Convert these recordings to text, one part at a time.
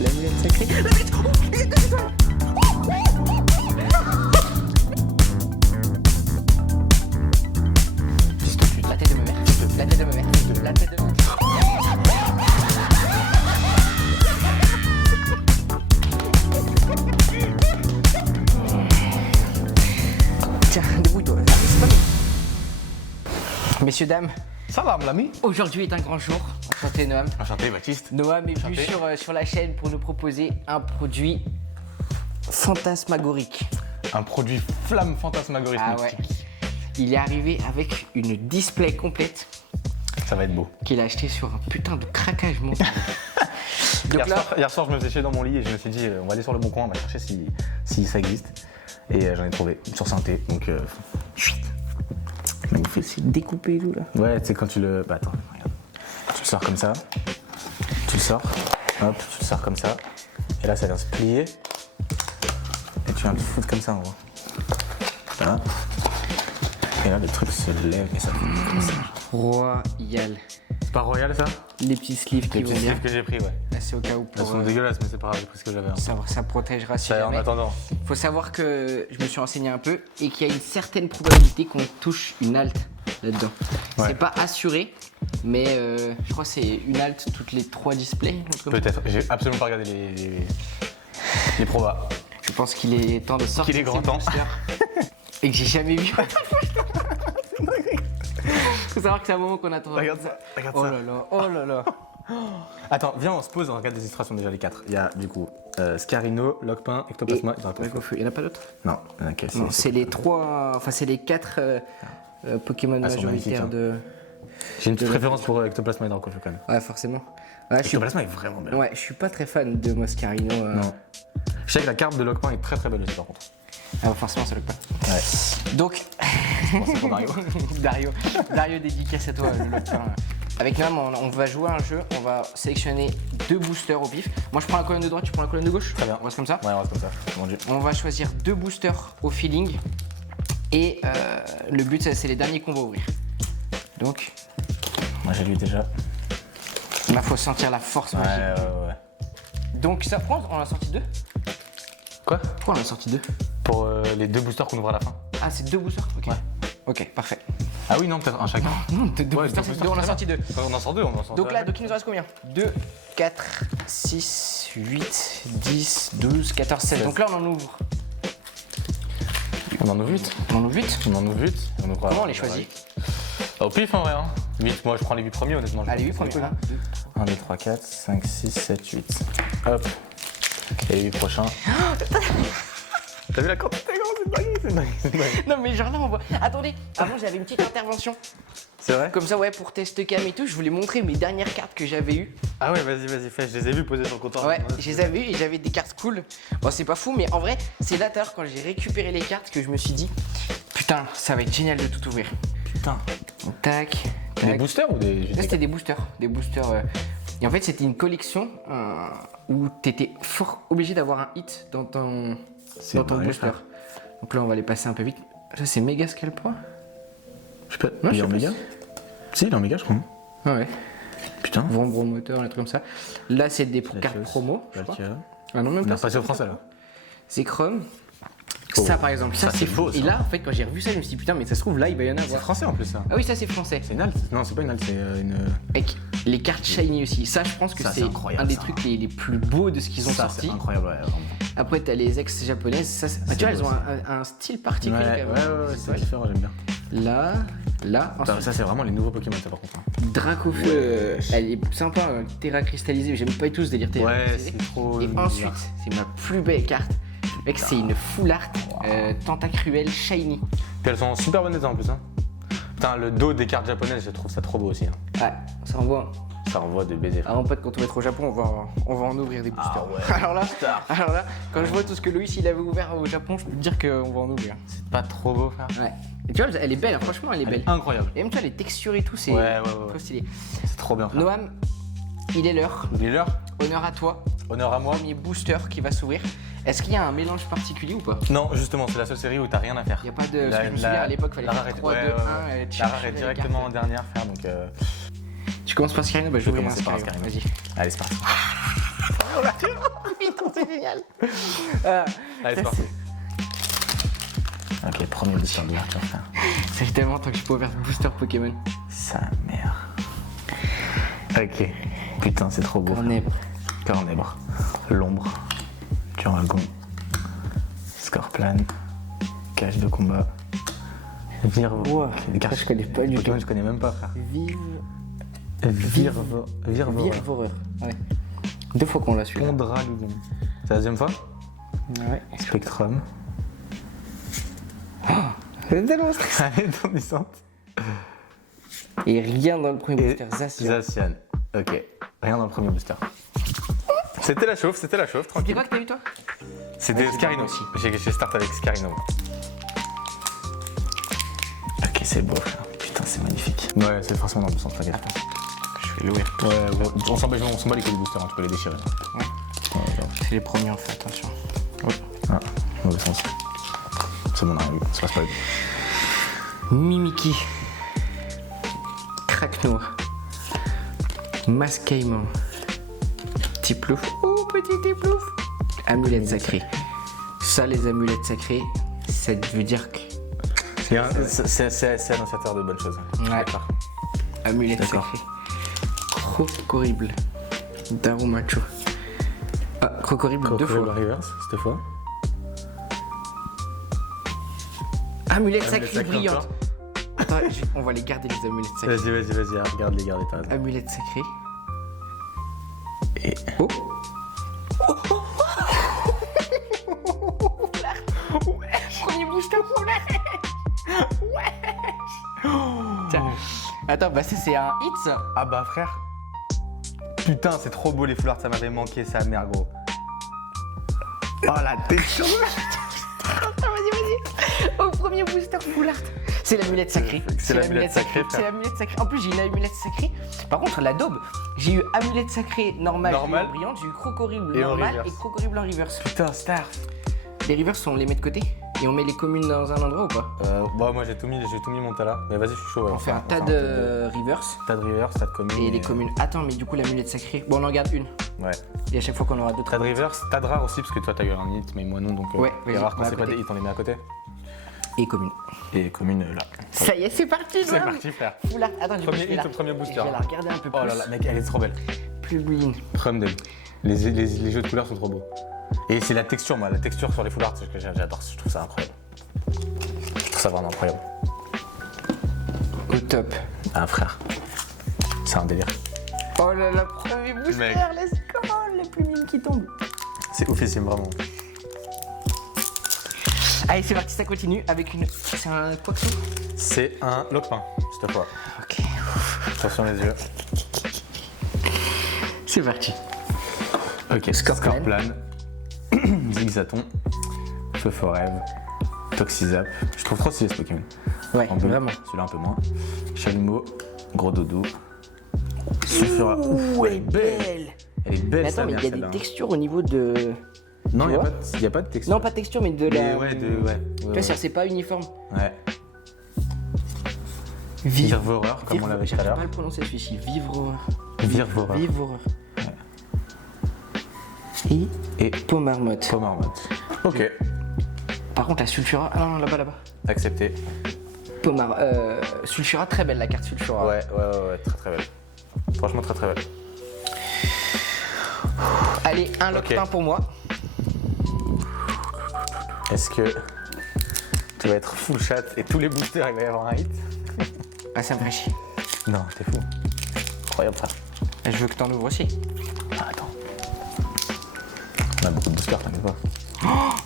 L'amulet sacré. La tête de ma mère. La tête de ma mère. La tête de ma mère. Tiens, débrouille-toi. C'est pas mieux. Messieurs, dames, Salam l'ami. aujourd'hui est un grand jour. Enchanté Noam. Enchanté Baptiste. Noam est venu sur la chaîne pour nous proposer un produit fantasmagorique. Un produit flamme fantasmagorique. Ah ouais. Il est arrivé avec une display complète Ça va être beau. qu'il a acheté sur un putain de craquage mondial. Donc Hier soir, je me faisais chier dans mon lit et je me suis dit, on va aller sur le bon coin, on va chercher si ça existe. Et j'en ai trouvé sur Synthé. Donc, il faut essayer de découper tout là. ouais, tu sais, quand tu le. Bah, attends, regarde. Tu le sors comme ça. Tu le sors. Hop, tu le sors comme ça. Et là, ça vient se plier. Et tu viens le foutre comme ça en gros. Voilà. Et là, le truc se lève et ça fait comme ça. Royal. C'est pas royal ça? Les petits sleeves qui Les vont petits bien. sleeves que j'ai pris, ouais. Là, c'est au cas où Elles pour sont dégueulasses, mais c'est pas grave, j'ai pris ce que j'avais. Hein. ça protégera si Ça, en jamais. attendant. Faut savoir que je me suis renseigné un peu et qu'il y a une certaine probabilité qu'on touche une halte là-dedans. Ouais. C'est pas assuré, mais je crois que c'est une halte toutes les 3 displays. Peut-être. J'ai absolument pas regardé les probas. Je pense qu'il est temps de sortir. Qu'il est grand ces temps. boosters. Et que j'ai jamais vu. Faut savoir que c'est un moment qu'on attend. Regarde ça, regarde Oh ça. là là, oh là là. Attends, viens, on se pose, on regarde les illustrations déjà les 4. Il y a du coup Scarino, Lockpin, Ectoplasma et Dracofeu. Il n'y en a pas d'autres? Non, ok. Non, c'est les 3, enfin c'est les 4 Pokémon Ah, sont majoritaires magnifiques, de. J'ai une petite préférence pour Ectoplasma et Dracofeu quand même. Ouais, forcément. Ouais, je suis... Ectoplasma est vraiment belle. ouais, je suis pas très fan de Moscarino. Non. Je sais que la carte de Lockpin est très très belle aussi par contre. Ah, bah, forcément, ça le pas. Ouais. Donc, Bon, c'est pour Mario. Dario, dédicace à toi, le Lockpin. Avec Noam, on va jouer à un jeu, on va sélectionner 2 boosters au pif. Moi, je prends la colonne de droite, tu prends la colonne de gauche. Très bien. On reste comme ça. Ouais, on reste comme ça. Mon dieu. On va choisir 2 boosters au feeling. Et le but, c'est les derniers qu'on va ouvrir. Donc, Moi j'ai lu déjà. il faut sentir la force magique. Ouais. Donc, ça prend, on en a sorti 2. Quoi? Pourquoi on en a sorti 2? Pour les 2 boosters qu'on ouvre à la fin. Ah, c'est 2 boosters? Ok. Ouais. Ok, parfait. Ah oui, non, peut-être un chacun. Non, 2 Ouais, boosters, deux c'est 2, on en a sorti 2. On en sort 2, on en sort Donc deux. là, donc il nous en reste combien? 2, 4, 6, 8, 10, 12, 14, 16. Donc là, on en ouvre. On en ouvre 8. On en ouvre 8. On en ouvre 8. Comment on les choisit? Au pif en vrai. Hein. 8, moi je prends les 8 premiers honnêtement. Allez, 8 premiers. 1, 2, 3, 4, 5, 6, 7, 8. Hop. Et les 8 prochains. T'as vu la quantité? C'est une dinguerie. Non, mais genre là, on voit. Attendez, avant, j'avais une petite intervention. C'est vrai? Comme ça, ouais, pour test cam et tout, je voulais montrer mes dernières cartes que j'avais eues. Ah ouais, vas-y, fais. Je les ai vus poser sur le comptoir. Ouais, je les avais eues et j'avais des cartes cool. Bon, c'est pas fou, mais en vrai, c'est là tout à l'heure quand j'ai récupéré les cartes que je me suis dit, putain, ça va être génial de tout ouvrir. Putain. Donc, tac. Des boosters ou des. Là, c'était des boosters. Des boosters. Et en fait, c'était une collection où t'étais fort obligé d'avoir un hit dans ton booster. Ça. Donc là, on va les passer un peu vite. Ça, c'est méga scalpra. Je sais pas. Non, Il je est en sais pas méga? Si, il est en méga, je crois. Ah ouais. Putain. Vombre moteur, un truc comme ça. Là, c'est des cartes Flash promo. Je crois. Valkyria. Ah non, même On est pas. repassé au français là. C'est Chrome. Oh. Ça, par exemple, ça, Ça, c'est c'est beau, fou. Et ça. là, en fait, quand j'ai revu ça, je me suis dit, putain, mais ça se trouve, là, il va y en C'est avoir. français en plus ça. Ah oui, ça, c'est français. C'est une halte? Non, c'est pas une halte, c'est une. Avec les cartes shiny aussi. Ça, je pense que Ça, c'est c'est incroyable, un des ça. trucs les plus beaux de ce qu'ils ont Ça, sorti. c'est incroyable, ouais, vraiment. Après, t'as les ex japonaises. Ça, tu vois, elles beau, ont un style particulier. Ouais, quand même. c'est différent, j'aime bien. Là, Putain, ensuite, ça, c'est vraiment les nouveaux Pokémon, ça par contre. Hein. Dracofeu, elle est sympa, terra cristallisé. J'aime pas du tout ce délire terra Ouais, cristallisé. c'est trop. Et ensuite, c'est ma plus belle carte. Mec, c'est une full art tentacruelle shiny. Puis elles sont en super bon état en plus. Hein. Putain, le dos des cartes japonaises, je trouve ça trop beau aussi. Hein. Ouais, ça envoie. Ça envoie des baisers. Alors, pote, quand on va être au Japon, on va en ouvrir des boosters. ouais, alors là, quand je vois tout ce que Loïs il avait ouvert au Japon, je peux te dire qu'on va en ouvrir. C'est pas trop beau, frère. Ouais. Et tu vois, elle est belle, hein, franchement, elle est belle. Incroyable. Et même, tu vois, les textures et tout, c'est Ouais. trop stylé. C'est trop bien, frère. Noam, il est l'heure. Oubliez l'heure. Honneur à toi. Honneur à moi. Premier booster qui va s'ouvrir. Est-ce qu'il y a un mélange particulier ou pas? Non, justement, c'est la seule série où t'as rien à faire. Il n'y a pas de. Parce que je me souviens à l'époque, il fallait faire 3, 2, 1. La rare est directement en dernière, frère, donc. Tu commences par Scarino? Bah, je vais ouvrir un commencer par Scarino. Scarino. Vas-y. Allez, c'est parti. c'est génial. Allez, c'est parti. Ok, premier booster d'ouverture, frère. Ça fait tellement longtemps que je peux ouvrir booster Pokémon. Sa mère. Ok. Putain, c'est trop beau. Cornèbre. L'ombre. Duragon. Scorpion. Cage de combat. Virvo. Wow. Les cartes, je connais pas du Pokémon, tout. je connais même pas, frère. Virvoreur. Ouais. 2 fois qu'on l'a celui-là. Pondralugon. C'est la deuxième fois. Ouais. Spectrum. C'est tellement stressant. Elle est tendissante. Et rien dans le premier booster. Zacian. Zacian. Ok. Rien dans le premier booster. C'était la chauffe, C'était tranquille. quoi que t'as eu toi? C'était Ouais, Scarino. aussi. J'ai start avec Scarino. Ok, c'est beau, frère. Putain, c'est magnifique. Ouais, c'est forcément dans le sens, t'inquiète. Je vais l'ouvrir. Ouais, on s'en bat les couilles des boosters, hein, tu peux les déchirer. Ouais. C'est les premiers en fait, attention. Ah, mauvais sens. C'est bon, on arrive, ça passe pas vite. Mimiki. Craquenoir. Mascaïman. Petit plouf. Oh, petit plouf. Amulette sacrée. Ça, les amulettes sacrées, ça veut dire que. C'est annonciateur de bonnes choses. Ouais. D'accord. Amulette D'accord. sacrée. Crocorible. Darumacho. Ah, Crocorible 2 fois. Reverse, cette fois. Amulette Amulette sacrée sacrée brillante. encore. Attends, on va les garder les amulettes sacrées. Vas-y, regarde-les, t'as raison. Amulette sacrée. Et... Oh. Premier booster Tiens. Attends, bah ça c'est un hit ça. Ah bah frère. Putain, c'est trop beau les foulards, ça m'avait manqué, sa mère gros. Oh la texture. Vas-y. Au premier booster full art. C'est l'amulette sacrée. C'est l'amulette sacrée, frère. C'est l'amulette sacrée. En plus, j'ai une amulette sacrée. Par contre, la daube, j'ai eu amulette sacrée normale et brillante. J'ai eu crocorible Et en normal reverse. et crocorible en reverse. Putain, star. Les reverse, on les met de côté et on met les communes dans un endroit ou pas? Bah moi j'ai tout mis mon tas là. Mais vas-y, je suis chaud. Ouais, On fait un tas de reverse tas de reverse, tas de communes. et les communes. Attends, mais du coup, l'amulette sacrée. Bon, on en garde une. Ouais. Et à chaque fois qu'on aura d'autres. Tas de reverse, tas de rares aussi, parce que toi t'as eu un hit, mais moi non, donc Ouais, les vas-y, rares quand à c'est pas côté. des hits, on les met à côté. Et communes. Et les communes là. Ça y est, c'est parti, C'est parti, frère. Full art. Attends, du coup, Premier je vais hit la- au premier booster. Je vais la regarder un peu plus. Oh là là, mec, elle est trop belle. Plus green. Prom de. Les jeux de couleurs sont trop beaux. Et c'est la texture, moi, la texture sur les foulards, c'est ce que j'adore, je trouve ça incroyable. Je trouve ça vraiment incroyable. Au top. Ah frère, c'est un délire. Oh là là, premier booster, Mec. let's go, le plus mime qui tombe. C'est oufissime, vraiment. Allez, c'est parti, ça continue avec une. C'est un quoi que c'est? C'est un lockpin, cette fois. Ok. Attention les yeux. C'est parti. Ok, Scorpion. Zigzaton, Feu Forêve, Toxizap. Je trouve trop stylé ce Pokémon. Ouais, Un peu, vraiment. celui-là un peu moins. Chalumeau, Gros Dodo, Sulfura. Ouh, elle est belle. Elle est belle. Mais attends, sa mais mère, il y a des celle-là. textures au niveau de. Non, tu il vois n'y a pas de texture. Non, pas de texture, mais de la. Mais ouais, Tu vois, c'est pas uniforme. Ouais. Virvoreur, comme on l'avait tout à J'arrive l'heure. pas à le prononcer celui-ci. Vivreur. Virvoreur. Vivreur. Et Pomarmotte. Pomarmotte. Ok, Par contre, la Sulfura. Ah non, là-bas. accepté. Sulfura, très belle la carte Sulfura. Ouais, très très belle. Franchement, très très belle. Allez, un lockpin pour moi. Est-ce que tu vas être full chat et tous les boosters, il va y avoir un hit? Ah, ça me ferait chier. Non, t'es fou. Incroyable ça. Je veux que t'en ouvres aussi. Ah, attends. On a beaucoup de boosters, t'inquiète pas.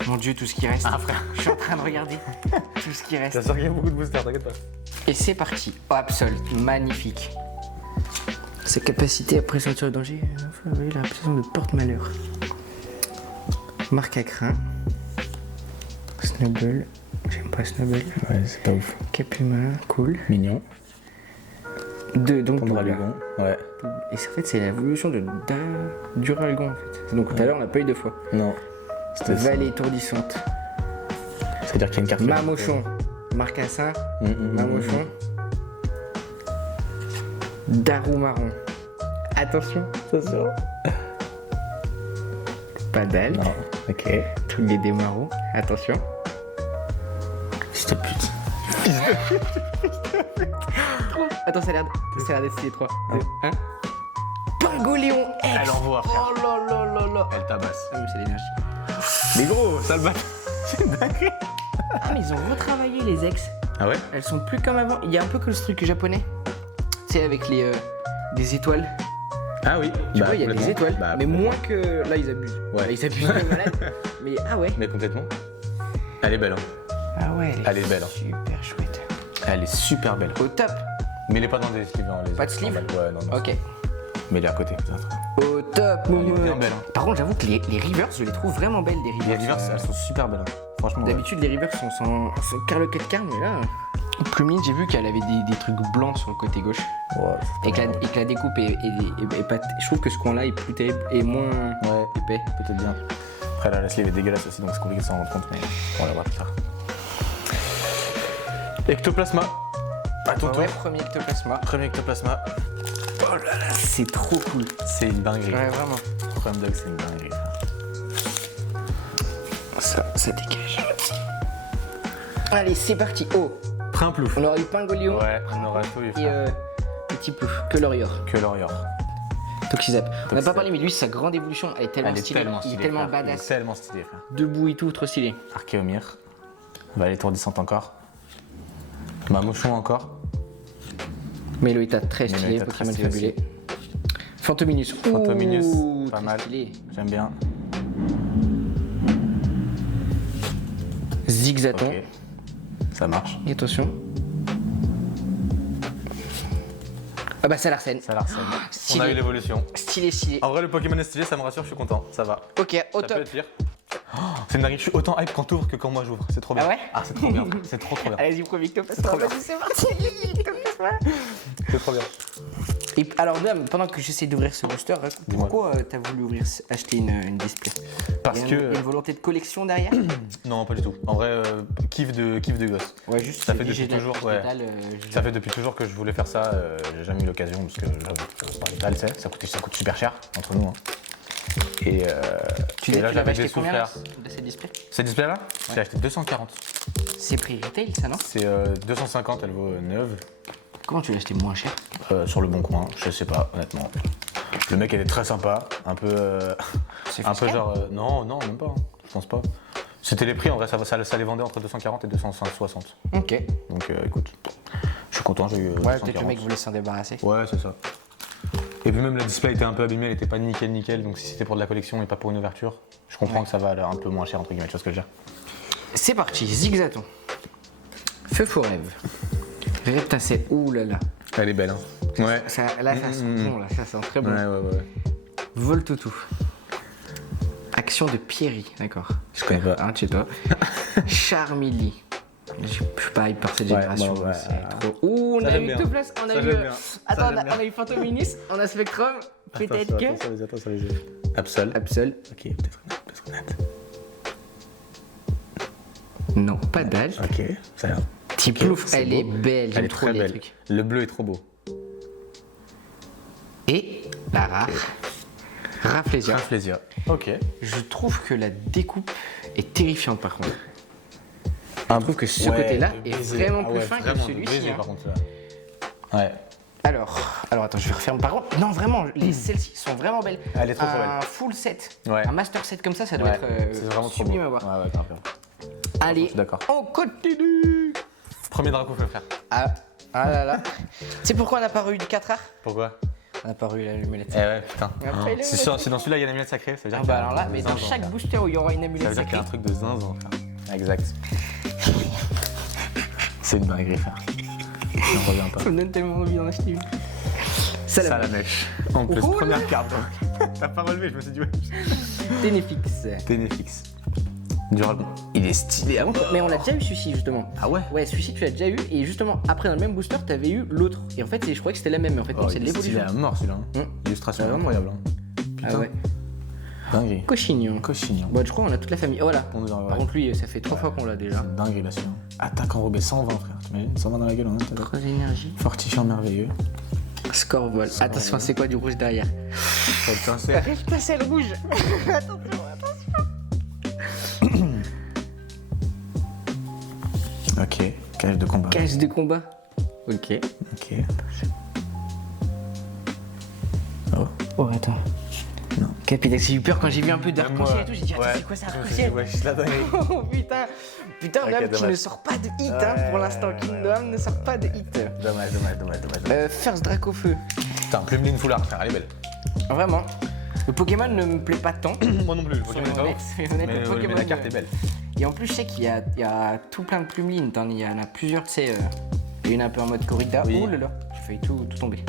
Mon dieu, tout ce qui reste. Ah, frère. Je suis en train de regarder tout ce qui reste. Bien sûr qu'il y a beaucoup de boosters, t'inquiète pas. Et c'est parti. Oh, Absol, magnifique. Sa capacité à pressentir le danger, la réputation de porte-malheur. Marque à crin. Snubble. J'aime pas Snubble. Ouais, c'est pas ouf. Capuma, cool. Mignon. Donc Pondralugon. Ouais. Et en fait, c'est l'évolution de Duralgon en fait. Donc tout à l'heure, on l'a pas eu deux fois. Non. C'était ça. Vallée étourdissante. C'est-à-dire qu'il y a une carte. Mamochon. Marcassin. Mamochon. Darumaron. Attention. Pas d'alt. Non. Ok. Truc des démarros. Attention. S'il te pute. Attends, ça a l'air d'être stylé. 3, 2, 1. Pingoléon X. Elle envoie, frère. Oh là là là là. Elle tabasse. Ah oui, c'est l'énergie. Mais gros, ça le bat. C'est dingue. Ah, mais ils ont retravaillé les ex. Ah ouais? Elles sont plus comme avant. Il y a un peu que ce truc japonais. Tu sais, avec les des étoiles. Ah oui. Tu vois, il y a des étoiles. Bah, mais moins que. Là, ils abusent. Ouais. Là, ils abusent de malade. Mais ah ouais. Mais complètement. Elle est belle, hein. Ah ouais, Elle est belle, hein. Super chouette. Elle est super belle. Au top. Mais elle est pas dans des sleeves. Hein, les Pas de autres, sleeve? Ouais, non, non. Ok. Mais elle est à côté. Au top, Elle est Momo. bien belle. Hein. Par contre, j'avoue que les rivers, je les trouve vraiment belles, les rivers. Les rivers, elles sont super belles. Hein. Franchement. Ouais. D'habitude, les rivers sont sans Carlo 4 carnes, mais là. Plumeline, j'ai vu qu'elle avait des trucs blancs sur le côté gauche. Ouais, Et que la découpe est pas. Je trouve que ce coin-là est plus terrible et moins épais. Peut-être bien. Après, là, la sleeve est dégueulasse aussi, donc c'est compliqué de s'en rendre compte, mais on la voit plus tard. Ectoplasma. À ton tour. Ouais, premier ectoplasma. Premier ectoplasma. Oh là là, c'est trop cool. C'est une dinguerie. Ouais, vraiment. Chrome Dog, c'est une dinguerie. Ça dégage. Allez, c'est parti. Oh, Prin plouf. on aura eu Pingoléon. Ouais, on aura tout eu. Et petit plouf, que l'Orior. Que l'Orior. Toxizap. On n'a pas Toxizap. parlé, mais lui, sa grande évolution, elle est tellement Elle est stylée. tellement Il stylée. est tellement frère. Il est badass. tellement stylé, frère. Debout et tout, trop stylé. Archéomir. Valet étourdissante encore. Mamouchon encore. Méloïta, très stylé. Méloïta, très Pokémon stylé fabulé. Fantominus. Fantominus, Ouh, pas très mal. stylé. J'aime bien. Zigzaton. Ok. Ça marche. Et attention. Ah bah, ça l'arsène. Ça l'arsène. On stylé. a eu l'évolution. Stylé, stylé. En vrai, le Pokémon est stylé, ça me rassure, je suis content. Ça va. Ok, au Ça peut top. être pire. Oh, c'est une dinguerie. Je suis autant hype quand t'ouvres que quand moi j'ouvre. C'est trop bien. Ah ouais Ah, c'est trop bien. C'est trop bien. Allez-y, premier ectoplasma. trop bien. Vas-y, c'est parti. Ectoplasma. C'est trop bien. Et alors, Dom, pendant que j'essaie d'ouvrir ce booster, Dis-moi. pourquoi t'as voulu acheter une display? Parce Il y a que. une volonté de collection derrière? Non, pas du tout. En vrai, kiff de gosse. Ouais, juste Ça tu fait dis, depuis j'ai de la toujours, prise ouais. d'étal, Ça fait depuis toujours que je voulais faire ça. J'ai jamais eu l'occasion parce que j'avoue, par l'étal, tu sais, ça coûte super cher entre nous. Hein. Et, Tu et là, l'avais j'avais acheté des combien là, souffleurs. de ces displays? Cette display là, j'ai acheté 240. C'est prix retail, ça, non? C'est 250, elle vaut neuve. Comment tu l'as acheté moins cher? Sur le bon coin, je sais pas, honnêtement. Le mec, elle est très sympa, un peu. C'est Un peu fiscal genre. Non, même pas, hein, je pense pas. C'était les prix, en vrai, ça les vendait entre 240 et 260. Ok. Donc écoute, je suis content, j'ai eu. Ouais, 240. peut-être le mec voulait s'en débarrasser. Ouais, c'est ça. Et puis même la display était un peu abîmée, elle était pas nickel, donc si c'était pour de la collection et pas pour une ouverture, je comprends que ça va un peu moins cher entre guillemets, tu vois ce que je veux dire. C'est parti, Zigzaton. Feu Forève. Reptacet. Ouh là là. Elle est belle, hein. Ouais. Ça, là, ça sent bon, là, ça sent très bon. Ouais. Voltoutou. Action de Pierry, d'accord. Je connais pas. Hein, chez toi. Charmilly. Je suis pas hype par cette génération. bon, ouais. C'est trop. Ouh, on Ça, a j'aime eu bien. deux places. On a Ça, eu. j'aime bien. Attends, Ça, on j'aime a eu Fantominus, on a Spectrum. Peut-être que. Attends, les yeux. Absol. Absol. Ok, peut-être une autre. Non, pas d'âge. Ok, ça va. Petit plouf, c'est elle beau. est belle. Elle J'aime est trop très les belle. trucs. Le bleu est trop beau. Et la rare. Rafflesia. Rafflesia. Ok. Je trouve que la découpe est terrifiante par contre. Je trouve que ce Ouais, côté-là de est baiser. vraiment Ah plus ouais, fin que vraiment de celui-ci. baiser, hein. par contre, là. Ouais. Alors attends, je vais refermer. Par contre, non, vraiment, celles-ci sont vraiment belles. Elle est trop belle. Un full set, Ouais. un master set comme ça doit Ouais, être c'est vraiment trop sublime beau. à voir. Ouais, grave. Allez, je suis d'accord. on continue. Premier drapeau, faut le faire. Ah là là. Tu sais pourquoi on n'a pas eu du 4 arts? Pourquoi? On n'a pas eu la lumette. Eh ouais, putain. Après, Si dans celui-là il y a une amulette sacrée, ça veut dire Ah qu'il y a bah alors là, un mais dans zinzin, chaque frère. booster où il y aura une Ça amulette veut dire qu'il y a un sacrée. truc de zinzin, frère. Exact. C'est une dinguerie, frère. J'en reviens pas. Ça me donne tellement envie d'en acheter une. Ça la mèche. En plus, Oh là. première carte. donc. T'as pas relevé, je me suis dit ouais. Ténéfix. Ténéfix. Durable. Il est stylé. Par contre, mais on l'a déjà eu celui-ci justement. Ah ouais? Ouais, celui-ci tu l'as déjà eu et justement après dans le même booster t'avais eu l'autre. Et en fait je croyais que c'était la même mais en fait non, Oh, c'est de il est stylé l'évolution. à mort celui-là. hein. Illustration Ah, vraiment. incroyable. hein. Putain. Ah ouais. Dinguerie. Cochignon. Cochignon. Bon je crois qu'on a toute la famille. Oh voilà. On est dans- Par ouais. contre lui ça fait 3 fois qu'on l'a déjà. C'est une dinguerie là celui-là. Attaque enrobée 120, frère. T'imagines? 120 dans la gueule en même temps. Trois énergies. Fortifiant merveilleux. Scorvol. Attention, c'est quoi du rouge derrière? Riftacell rouge. Attention. Ok, cage de combat. Cage de combat. Ok. Ok. Oh. Oh, attends. Non. Capidex, j'ai eu peur quand j'ai vu un peu Même d'arc-en-ciel moi. et tout. J'ai dit, attends, Ouais. c'est quoi ça, Je me suis arc-en-ciel? dit, wesh, la dinguerie. Oh putain. Putain, Ok, Noam qui dommage. ne sort pas de hit hein, pour l'instant. Noam ne sort pas de hit. Dommage. First Dracofeu. Putain, Plumeline Foulard, frère, elle est belle. Vraiment. Le Pokémon ne me plaît pas tant. Moi non plus, le Soyons honnêtes, Mais, le Pokémon. mais la carte est belle. Et en plus, je sais qu'il y a tout plein de plumelines. Il y en a plusieurs, tu sais. Il y en a un peu en mode corrida. Oui. Oh là là, j'ai failli tout tomber.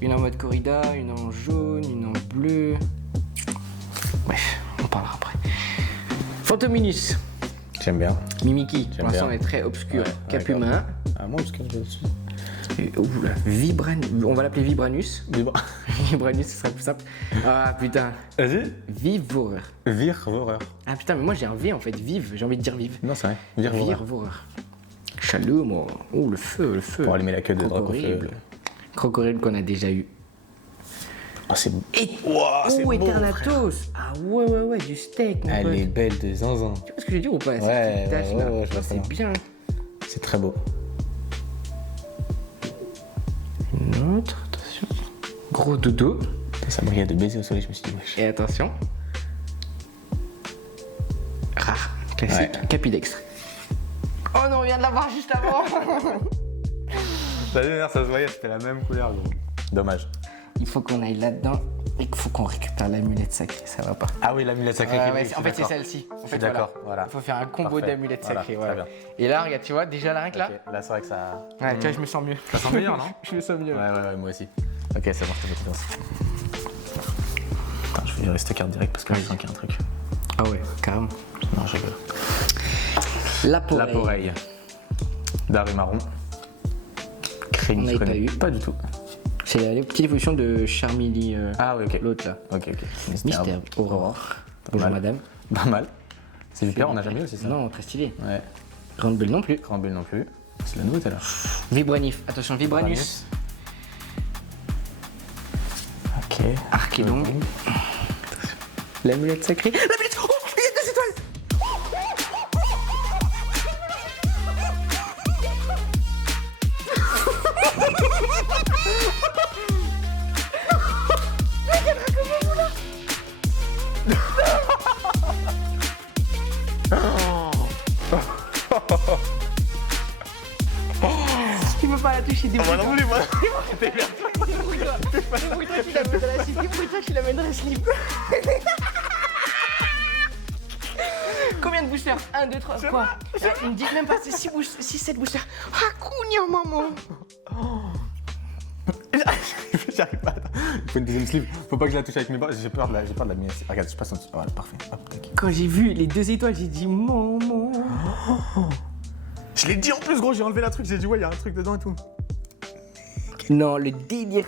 Une en mode corrida, une en jaune, une en bleu. Bref, on parlera après. Fantominus, J'aime bien. Mimiki, pour l'instant on bien. est très obscur. Ouais, Capumin. Ah, moi, parce que je suis. Oula, on va l'appeler Vibranus. Vibranus, ce sera plus simple. Ah putain, Vas-y. Vivoreur. Virvoreur. Ah putain, mais moi j'ai un V en fait, vive, j'ai envie de dire vive. Non, c'est vrai. Virvoreur. Virvoreur. Chaleux, moi. Oh, le feu. Pour allumer la queue de Crocodile. Dracofeu. Crocodile qu'on a déjà eu. Oh, c'est beau. Et... c'est oh, beau, Eternatus. Ah ouais, du steak, mon Elle pote. est belle de zinzin. Tu vois ce que je veux dire ou pas? Ces Ouais, petites taches, ouais, là. ouais, je vois C'est ça. bien. C'est très beau. Une autre, attention. Gros dodo. Ça brillait de baiser au soleil, je me suis dit, wesh. Et attention. Rare, classique. Ouais. Capidex. Oh non, on vient de l'avoir juste avant. Ça se voyait, c'était la même couleur, gros. Dommage. Il faut qu'on aille là-dedans et qu'il faut qu'on récupère l'amulette sacrée, ça va pas. Ah oui, l'amulette sacrée. Ouais, oui, ouais, je suis en fait, c'est d'accord. celle-ci. En Je fait, suis d'accord, voilà. Il faut faire un combo Parfait. d'amulettes Voilà, sacrées. très Voilà. bien. Et là, regarde, tu vois, déjà la rien que là. Ok, là, c'est vrai que ça. Ouais, tu vois, je me sens mieux. Ça sent meilleur, non? Je me sens mieux. Ouais, moi aussi. Ok, c'est bon, je te fais confiance. Attends, je vais virer cette carte direct parce que je sens qu'il y a un truc. Ah ouais, carrément. Non, je rigole. Laporeille. Laporeille. Daré marron. Crénis, On je n'avait connais pas eu. Pas du tout. C'est la petite évolution de Charmilly, Ah oui, ok. l'autre là. Ok. Mystère, Aurore. Bonjour mal. madame. Pas mal. C'est Vipère, on n'a jamais eu aussi ça. Non, très stylé. Ouais. Grande Bulle non plus. Grand Bulle non plus. C'est la nouveauté là. Vibranif. Attention, Vibranus. Ok. Archédon. L'amulette sacrée. L'amulette. Oh, il y a 2 étoiles. Il veut pas la toucher, débrouille-toi. moi. Débrouille-toi, tu la mets dans la slip. Débrouille-toi, tu la mets dans la slip. Combien de boosters? 1, 2, 3, quoi? Il me dit même pas, c'est 6, 7 boosters. Hakounia, maman. J'arrive pas. Il faut une deuxième sleeve. Faut pas que je la touche avec mes bras. J'ai peur de la mienne. Regarde, je passe en dessous. Voilà, parfait. Hop, tac. Quand j'ai vu les 2 étoiles, j'ai dit maman. Je l'ai dit en plus, gros. J'ai enlevé la truc. J'ai dit, ouais, il y a un truc dedans et tout. Non, le délire,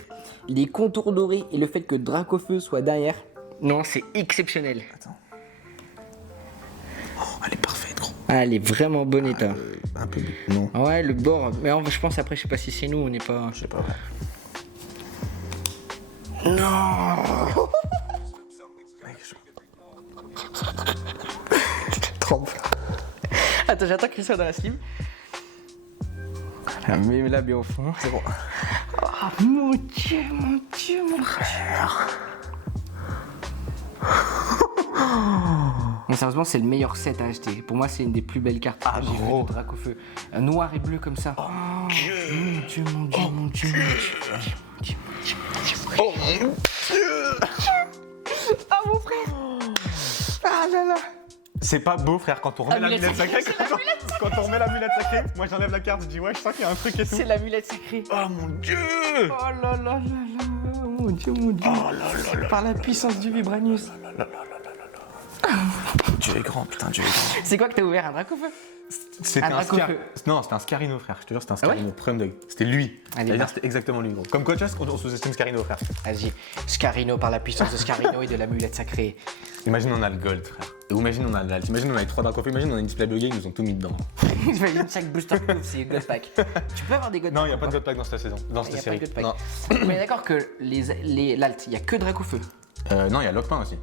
les contours dorés et le fait que Dracofeu soit derrière. Non, c'est exceptionnel. Attends. Oh, elle est parfaite, gros. Ah, elle est vraiment bon état. Un peu. Non. Ouais, le bord. Mais je pense après, je sais pas si c'est nous, on n'est pas. Je sais pas. Ouais. Non. Mec, je... Trempe. Attends, j'attends qu'il soit dans la slip. Mets-la bien au fond. C'est bon. Oh mon dieu, mon dieu, mon frère. Mais sérieusement, c'est le meilleur set à acheter. Pour moi, c'est une des plus belles cartes. Ah, que j'ai gros. vues de Dracofeu. Noir et bleu comme ça. Oh mon dieu, mon dieu, mon dieu, mon dieu, mon dieu. Oh mon dieu. Ah mon frère. Ah là là. C'est pas beau, frère, quand on remet Amulette l'amulette sacrée, sacrée. Quand on remet l'amulette sacrée, moi j'enlève la carte, je dis, ouais, je sens qu'il y a un truc et tout. C'est l'amulette sacrée. Oh mon dieu. Oh là là là là. Mon dieu, mon dieu. Oh là là là. Par la puissance du Vibranus. Dieu est grand, putain, Dieu est grand. C'est quoi que t'as ouvert, un Dracofeu? C'était Un Dracofeu. Non, c'était un Scarino, frère. Je te jure, c'était un Ah ouais Scarino. Prime dog. C'était lui. Allez, C'est-à-dire, va. c'était exactement lui, gros. Comme quoi, tu vois, on sous-estime Scarino, frère. Vas-y, Scarino par la puissance de Scarino et de l'amulette sacrée. Imagine, on a le gold, frère. Et imagine, on a l'alt. Imagine, on a les 3 Dracofeu. Imagine, on a une display buggée, ils nous ont tout mis dedans. Imagine chaque booster que c'est God Pack. Tu peux avoir des God Non, Pack. il n'y a pas de god pack dans cette saison. Dans Il y cette a pas de série. God Pack. Non. On est d'accord que l'alt, il y a que Dracofeu. Non, il y a Lockpin aussi.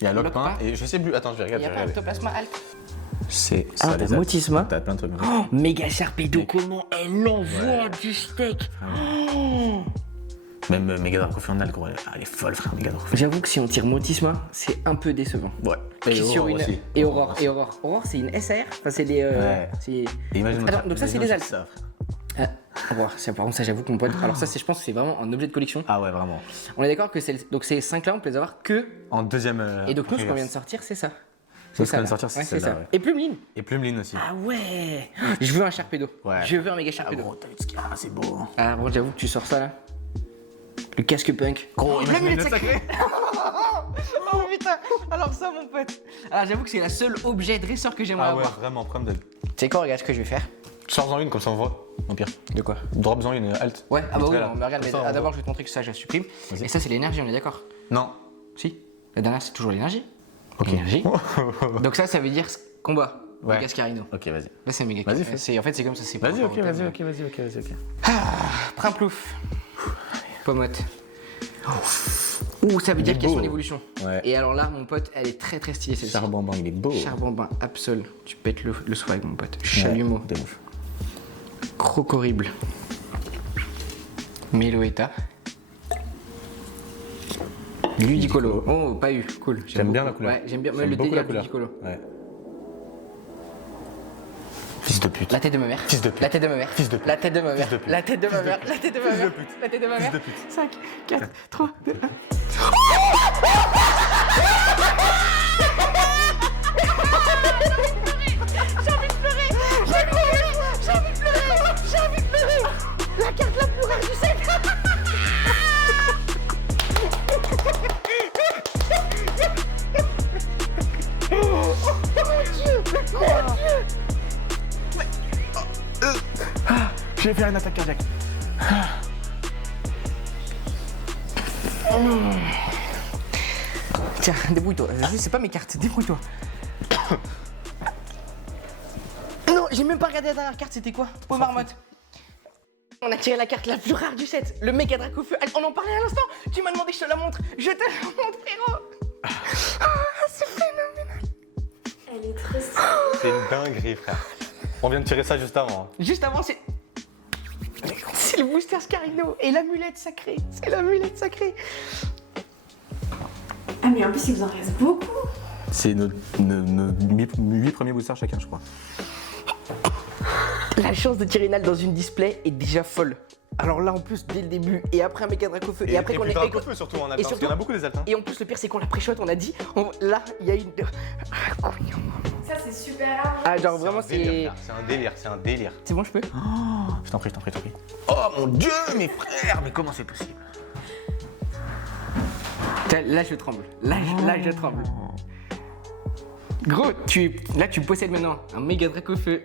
Il y a Lockpin Lockpin. et je sais plus. Attends, je vais Il y regarder. a pas Ectoplasma alt. C'est Ah, ça, t'as les alts. Motisma. T'as plein de trucs. Oh, méga Sharpedo, comment elle envoie du steak. Oh. Même Mega Dracofeu en alt, gros. Elle est folle, frère, Mega Dracofeu. J'avoue que si on tire Motisma, c'est un peu décevant. Ouais. Qui sur Aurore une... aussi. Et Aurore. Et Aurore. Aurore, c'est une SAR. Enfin, c'est des. Ouais. C'est... Et imagine, Attends, donc ça, c'est les alts. ça, frère. Aurore, par contre, ça, j'avoue que mon pote. Alors, ça, je pense que c'est vraiment un objet de collection. Ah ouais, vraiment. On est d'accord que donc ces 5 là, on peut les avoir que. En deuxième. Et donc, nous, ce qu'on reverse. vient de sortir, c'est ça. Ce qu'on vient de là. sortir, c'est Ouais, celle-là, ça. ouais. Et Plumeline. Et Plumeline aussi. Ah ouais. Je veux un Sharpedo. Ouais. Je veux un méga Ah, Sharpedo. gros, t'as vu ce qu'il y a, c'est beau. Ah bon, j'avoue que tu sors ça là. Le casque punk. Gros, la imagine minute le sacrée. Oh putain. Alors ça mon pote. Alors j'avoue que c'est la seule objet dresseur que j'aimerais Ah ouais, avoir. vraiment, prime de. Tu sais quoi, regarde ce que je vais faire. Sors-en une, comme ça on voit. Au pire. De quoi? Drop-en une alt. Ouais, ah bah oui, Mets-toi là. mais regarde, Comme mais ça, on d'abord voit. je vais te montrer que ça je la supprime. Vas-y. Et ça c'est l'énergie, on est d'accord? Non. Si. La dernière c'est toujours l'énergie. Ok. Énergie. Donc ça veut dire combat. Ouais. Méga Scarino. Ok, vas-y. Là c'est méga. Vas-y, fais. En fait c'est comme ça, c'est. Vas-y, pas ok, vraiment vas-y, thème. ok, vas-y, ok. Primplouf. Pomote. Ouh, ça veut dire est qu'il y a son beau. évolution. Ouais. Et alors là, mon pote, elle est très très stylée celle-ci. Charbon, il est beau. Charbambin, Absol. Tu pètes le swag, mon pote. Chalumeau. De ouf. Crocorrible. Meloetta. Ludicolo. Oh, pas eu. Cool. J'aime bien la beaucoup. couleur. Ouais, j'aime bien. J'aime Le beaucoup délire la couleur. Ludicolo. Ouais. Fils de pute. La tête de ma mère. Fils de pute. La tête de ma mère. Fils de pute. La tête de ma mère. Fils de pute. La tête de ma Fils de mère. pute. La tête de ma Fils de mère. pute. La tête de ma mère. Fils de pute. 5, 4, 3, 2, 1. J'ai envie de pleurer. J'ai envie de pleurer. J'ai envie de pleurer. La carte la plus rare du set. Je vais faire une attaque cardiaque. Tiens, débrouille-toi. Je sais pas mes cartes, débrouille-toi. Non, j'ai même pas regardé la dernière carte, c'était quoi? Au marmotte. On a tiré la carte la plus rare du set, le méga Dracofeu. On en parlait à l'instant. Tu m'as demandé que je te la montre. Je te la montre, frérot. Ah, c'est phénoménal. Elle est trop stylée. C'est une dinguerie, frère. On vient de tirer ça juste avant. Juste avant, c'est. C'est le booster Scarino et l'amulette sacrée. C'est l'amulette sacrée. Ah mais en plus il vous en reste beaucoup. C'est nos 8 premiers boosters chacun, je crois. La chance de tirer une halle dans une display est déjà folle. Alors là, en plus, dès le début, et après un méga Dracofeu, et après qu'on est. Dracofeu surtout en alt, et parce surtout- qu'il y en a beaucoup des altes. Et en plus, le pire, c'est qu'on l'a pré-shot, on a dit. Là, il y a une. Ah, couillon. Ça c'est super rare. Ah, genre vraiment, c'est. C'est un délire, c'est un délire. C'est bon, je peux? Je t'en prie. Oh mon dieu, mes frères, mais comment c'est possible? Là, je tremble. Là, je tremble. Gros, là, tu possèdes maintenant un méga Dracofeu.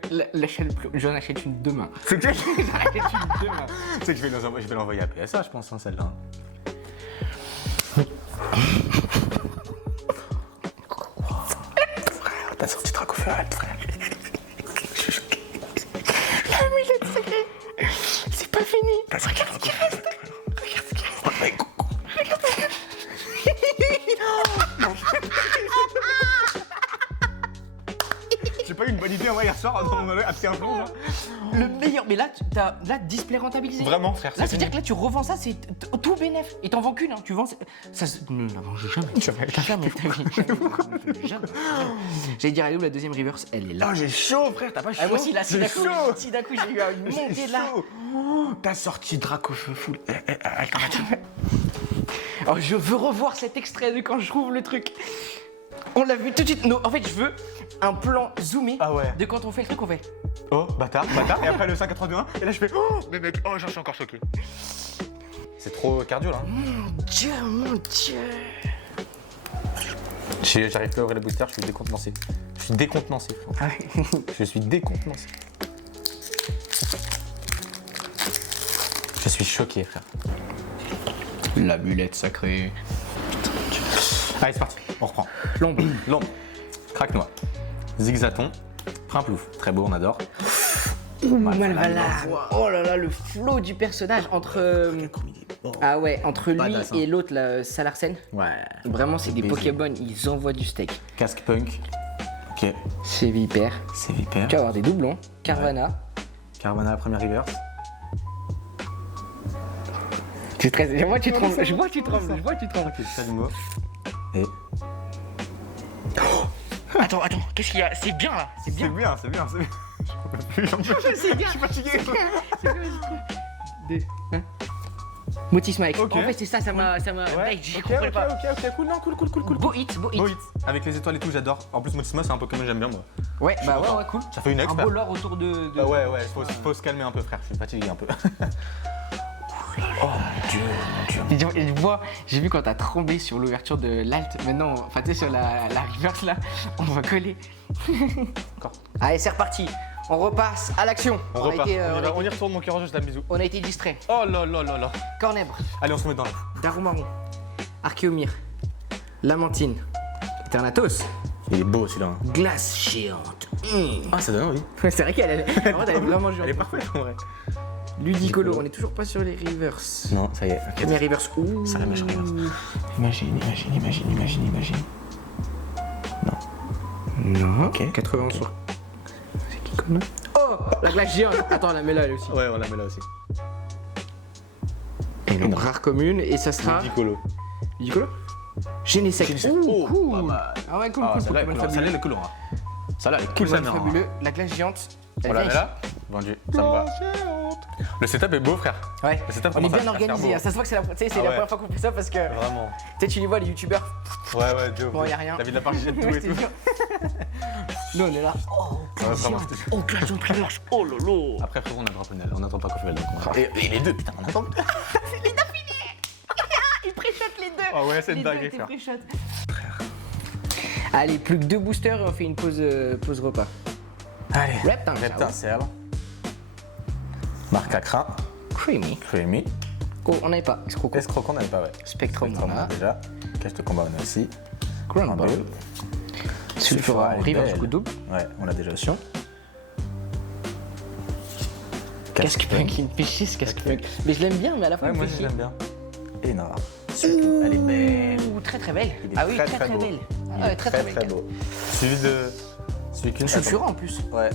J'en achète une demain. C'est que J'en achète une demain. c'est que je vais l'envoyer à PSA, je pense, hein, celle-là. Frère, t'as sorti Dracofeu alt, frère. L'amulette sacrée. C'est pas fini. Regarde ce qui reste. Regarde ce qui reste. J'ai pas eu une bonne idée hier soir dans mon à un plomb, là. Le meilleur. Mais là, t'as là display rentabilisé. Vraiment, frère, Là, c'est c'est-à-dire que là, tu revends ça, c'est tout bénéf. Et t'en vends qu'une, hein. Tu vends. Ça ne la vends jamais. Jamais. Jamais. J'allais dire, elle est où la deuxième reverse? Elle est là. Oh, j'ai chaud, frère, t'as pas chaud? Ah, moi aussi, là, si J'ai d'un coup, chaud. si d'un coup, j'ai eu une montée de là. chaud. Oh, t'as sorti Dracofeu full. Alors, je veux revoir cet extrait de quand je trouve le truc. On l'a vu tout de suite. Non, en fait, je veux un plan zoomé Ah ouais. de quand on fait le truc, on fait. Oh, bâtard. Et après le 5 4 3 2 1 et là je fais oh, mais mec, oh, j'en suis encore choqué. C'est trop cardio là. Mon Dieu, mon Dieu. J'arrive plus à ouvrir les boosters, je suis décontenancé. Je suis décontenancé, frère. Je suis décontenancé. Je suis choqué, frère. La mulette sacrée. Allez, c'est parti, on reprend. L'ombre. L'ombre, craque-noix, zigzaton, primplouf. Très beau, on adore. Malvala. Oh là là, le flow du personnage entre. Ah ouais, entre lui Badass, hein. et l'autre, là, Salarsen. Ouais. Vraiment, c'est des baiser. Pokémon, ils envoient du steak. Casque punk. Ok, C'est Vipère. c'est Vipère. Tu vas avoir des doublons. Carvana. Carvana, première reverse. C'est très. Je vois, tu trembles. Je vois, tu trembles. Je vois, tu trembles. Ok, Chalumeau. Et. Attends, qu'est-ce qu'il y a? C'est bien là. C'est bien. bien, c'est bien. J'en peux plus. C'est bien. Je suis fatigué. Motis Mike. Ok. En fait, c'est ça, ça m'a. Mec, j'y comprenais pas. ok, cool, non, cool. Beau hit. Beau hit. Avec les étoiles et tout, j'adore. En plus, Motisma, c'est un Pokémon que j'aime bien, moi. Ouais, bah content. ouais, cool. Ça fait une Un expert. beau lore autour de. Bah ouais, faut se calmer un peu, frère. Je suis fatigué un peu. Oh mon dieu. Et tu vois, j'ai vu quand t'as tremblé sur l'ouverture de l'alt. Maintenant, enfin, tu sais, sur la reverse là, on va coller. Encore. Allez, c'est reparti. On repasse à l'action. On repart. été, On y retourne, mon cœur, juste la bisou. on a été distrait. Oh là là là là. Cornèbre, Allez, on se met dans la. Darumaron, Archéomir, Lamantine, Eternatos, Il est beau celui-là. Glace géante. Ah, ça donne envie. C'est vrai qu'elle est, en vrai, elle est vraiment géante. Elle est parfaite en vrai. Ludicolo, on est toujours pas sur les reverse. Non, ça y est. Première reverse. Ouh. Ça la mèche reverse. Imagine. Non. Ok. 91 sur. C'est qui comme là? Oh, la glace géante. Attends, la mets là elle aussi. Ouais, on la met là aussi. Et donc rare commune et ça sera. Ludicolo. Ludicolo. Genesec. Genesec. Ouh, Oh, cool. pas mal. Ah ouais, cool, Ah, cool. celle-là, Pokémon celle-là, fabuleux. elle est cool, hein. Celle-là, elle est cool, Pokémon sa mère. fabuleux. La glace géante. Elle On la met vient là. Vendu. Ça me va. Le setup est beau, frère. Ouais. Le setup On est commence à bien se faire organisé. beau. hein. Ça se voit que c'est la, tu sais, c'est Ah la ouais. première fois qu'on fait ça parce que. Vraiment. Tu sais, tu les vois, les youtubeurs. Ouais, de ouf. Bon, y a rien. La vie de la partie, tout et tout. Nous, on est là. Oh, Ouais, vraiment, géante. Oh, glace géante très large. Oh lolo. Après, frérot, on a Draponel. On n'attend pas qu'on fait donc. Et les deux, putain, on attend. Il préchote les deux. Ah ouais, c'est une Les deux, dinguerie, t'es frère. préchote. Allez, plus que 2 boosters et on fait une pause repas. Allez. Reptincelle. Marc Acra. Creamy. Creamy. Oh, on n'avait pas. Escroco. Escroc, on n'avait pas, ouais. Spectrum, Spectrum, on on a a. déjà. Cache de combat, on a aussi. Grand Ball. Sulfura, elle est Reverse belle. coup double. Ouais, on l'a déjà aussi. Casque punk, il me fait chier ce casque punk. Mais je l'aime bien, mais à la fois Ouais, il me moi fait aussi chier. j'aime bien. Et Nara. Elle est belle. Ouh, très très belle. Il est Ah oui, très, très très très beau. belle. Il Ah ouais, est très très belle. très beau. Celui qu'une Sulfura en plus. Ouais.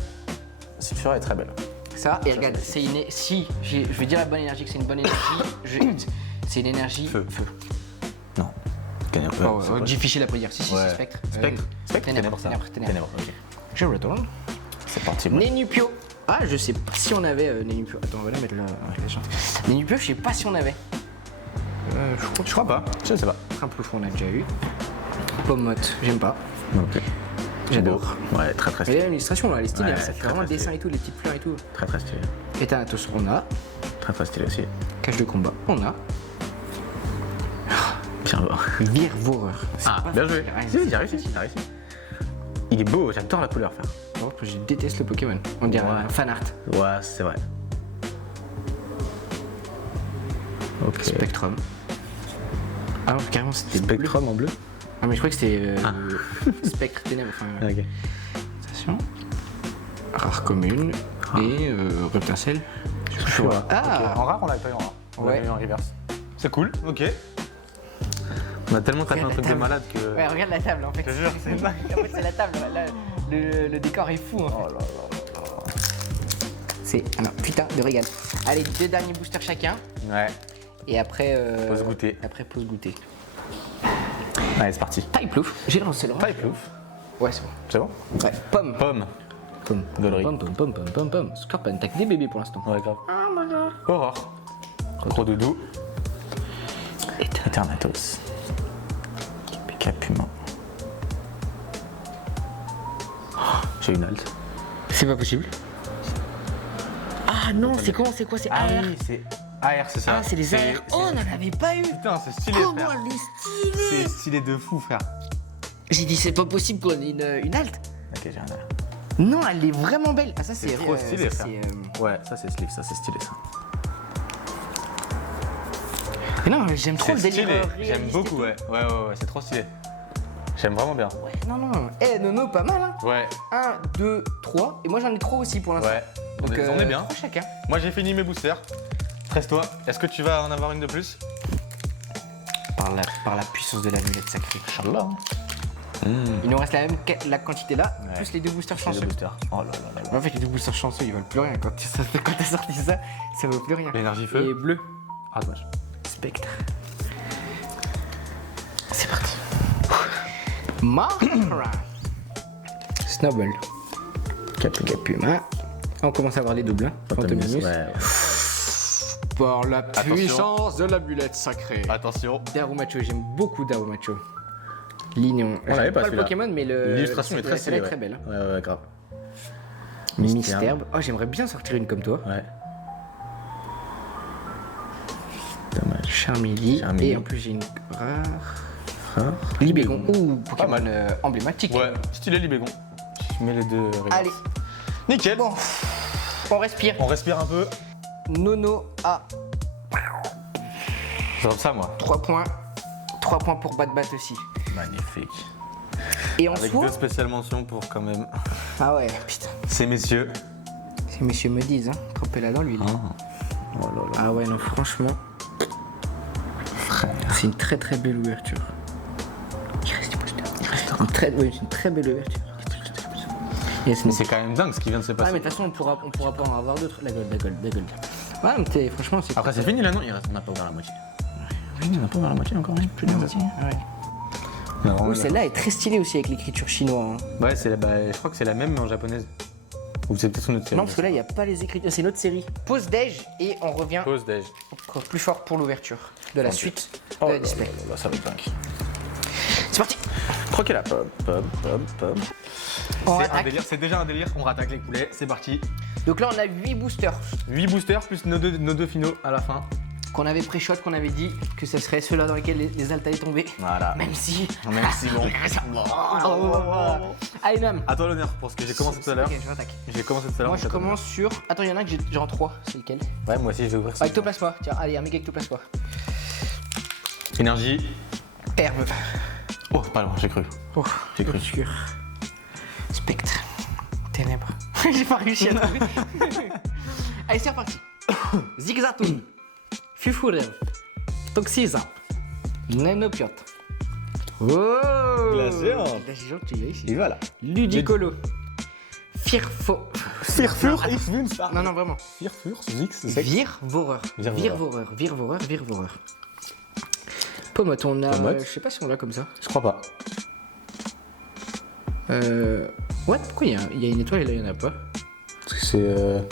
Sulfura est très belle. Ça, et regarde, c'est une. Si, je vais dire la bonne énergie que c'est une bonne énergie, je hit. C'est une énergie. Feu. Non. Gagne un peu. Oh, c'est pas- difficile à prédire. Si, Ouais. c'est Spectre. Spectre. Spectre. Ténèbres, ça. ténèbres. Ténèbres, ok. Je retourne. C'est parti. moi. Nénupio. Ah, je sais pas si on avait Nénupio. Attends, on va la mettre là. Nénupio, je sais pas si on avait. Je crois pas. Je sais pas. Trimplouf, on a déjà eu. Pommotte, j'aime pas. Non plus. J'adore. Ouais, très très Mais stylé. l'illustration, là, elle est stylée. Ouais, hein, ça fait très, vraiment le très dessin stylé. et tout, les petites fleurs et tout. Très très stylé. Et Thanatos, on a. Très très stylé aussi. Cache de combat, on a. Bien voir. Virvoreur. Ah, bien joué. Si, il a réussi. Il est beau, j'adore la couleur, frère. Par contre, je déteste le Pokémon. On dirait un fan art. Ouais, c'est vrai. Ok. Spectrum. Ah non, carrément, c'était bleu. Spectrum en bleu. Ah, mais je crois que c'était Spectre Ténèbres. Enfin, Ok. attention. Rare commune et Reptincelle. Sulfura. Ah. Ok. En rare, on l'a pas eu en rare. On Ouais. l'a eu en reverse. C'est cool. Ok. On a tellement tapé un Regarde truc la de table. malade que. Ouais, regarde la table en fait. Je te jure, c'est dingue. En fait, c'est la table. Là, le décor est fou en fait. Oh là là là C'est un putain de régal. Allez, 2 derniers boosters chacun. là. Ouais. Et après. Pause goûter. Après, pause goûter. Allez, c'est parti. Typlouf. J'ai lancé le Typlouf. Ouais, c'est bon. C'est bon? Ouais, pomme. Pomme. Pomme. Gaulerie. Pomme. Scorpion, t'as que des bébés pour l'instant. Ouais, grave. Aurore. Gros doudou. Eternatos. Capuma. Oh, j'ai une halte. C'est pas possible. Ah non, c'est quoi c'est Ah AR. oui, c'est AR, c'est ça. Ah, c'est les AR. Oh, on n'en avait pas eu. Putain, c'est stylé, Comment frère. elle est stylée. C'est stylé de fou, frère. J'ai dit c'est pas possible qu'on ait une halte. Ok, j'ai rien à dire. Non, elle est vraiment belle. Ah ça c'est trop stylé, ça, frère. c'est, Ouais, ça c'est sleeve, ça c'est stylé ça. Mais non, j'aime trop C'est le délire. stylé, réaliste j'aime et beaucoup, tout. ouais. Ouais, c'est trop stylé. J'aime vraiment bien. Ouais, non. Eh Nono, pas mal hein. Ouais, 1, 2, 3. Et moi j'en ai 3 aussi pour l'instant. ouais. On est bien. 3 chacun. Moi j'ai fini mes boosters. Stresse-toi. Est-ce que tu vas en avoir une de plus? Par la puissance de l'amulette sacrée. Inch'Allah. Il nous reste la quantité là, Ouais. plus les 2 boosters Les chanceux. deux boosters. Oh là là là là. En fait, les 2 boosters chanceux, ils valent plus rien. Quand t'as sorti ça, ça vaut plus rien. L'énergie feu. Et bleu. Ah dommage. Spectre. C'est parti. Mara. Snowball. Capuma. On commence à avoir les doubles. Hein. Pantominus. Ouais. Par la Attention. puissance de l'amulette sacrée. Attention. Darumacho, j'aime beaucoup Darumacho. Lignon. On l'avait pas, le celui-là. Pokémon, mais L'illustration est très stylée. très belle. Hein. Ouais, grave. Misterbe. Oh, j'aimerais bien sortir une comme toi. Ouais. Dommage. Charmilly. Charmilly. Et en plus, j'ai une rare. Hein? Libégon. Ouh, Pokémon mal. emblématique. Ouais, stylé Libégon. Je mets les deux. Allez, Nickel. bon. On respire. On respire un peu. Nono à C'est comme ça, moi. 3 points. 3 points pour Bat aussi. Magnifique. Et en Avec soi. deux spéciales mentions pour quand même Ah ouais, putain. ces messieurs. Ces messieurs me disent, hein. Trempez là dans l'huile. Oh là là. Ah ouais, non, franchement. C'est une très très belle ouverture. Il reste du booster. Oui, c'est une très belle ouverture. Yes, Mais c'est quand même dingue ce qui vient de se Ah, passer. mais de toute façon, on pourra pas en avoir d'autres. La gold. Ouais, mais franchement, c'est. Après, c'est fini là, non? On n'a pas ouvert la moitié. Oui, on n'a pas ouvert la moitié encore, plus de la moitié. Ouais. Oh, celle-là est très stylée aussi avec l'écriture chinoise. Hein. Ouais, je crois que c'est la même mais en japonaise. Ou c'est peut-être une autre série. Non, parce que là, il n'y a pas les écritures. C'est notre série. Pause déj et on revient Pause déj. encore plus fort pour l'ouverture de la suite Oh de là la display. là là, ça va être dingue. C'est parti. Troquez la pop. On C'est un attaque. délire, c'est déjà un délire. On rattaque les poulets, c'est parti. Donc là, on a 8 boosters 8 boosters plus nos deux finaux à la fin. qu'on avait pré-shot, qu'on avait dit que ce serait ceux-là dans lesquels les altes allaient tomber. Voilà. Même si. Même si bon. Allez, Nam. À toi l'honneur pour ce que j'ai commencé tout à l'heure. Ok, je attaque. J'ai commencé tout à l'heure. Moi, je commence sur. Attends, il y en a que j'ai genre 3. C'est lequel? Ouais, moi aussi je vais ouvrir ça. Ectoplasma. Tiens, allez, un méga ectoplasma. Énergie. Herbe. Oh, pas loin, j'ai cru. Oh, J'ai cru. obscur. Spectre. Ténèbres. J'ai pas réussi à trouver. Allez, c'est reparti. Zigzatoon. Fufurev. Toxiza. Nenopiot. Oh La géante. La géante, tu y es ici. Et voilà. Ludicolo. Firfo. Firfur, ich wünsche. Non, vraiment. Firfur, Zix, Virvoreur. Virvoreur. Virvoreur. Pomote, on a. Pomote. Je sais pas si on l'a comme ça. Je crois pas. Ouais, pourquoi il y a une étoile et là il y en a pas? Parce que c'est.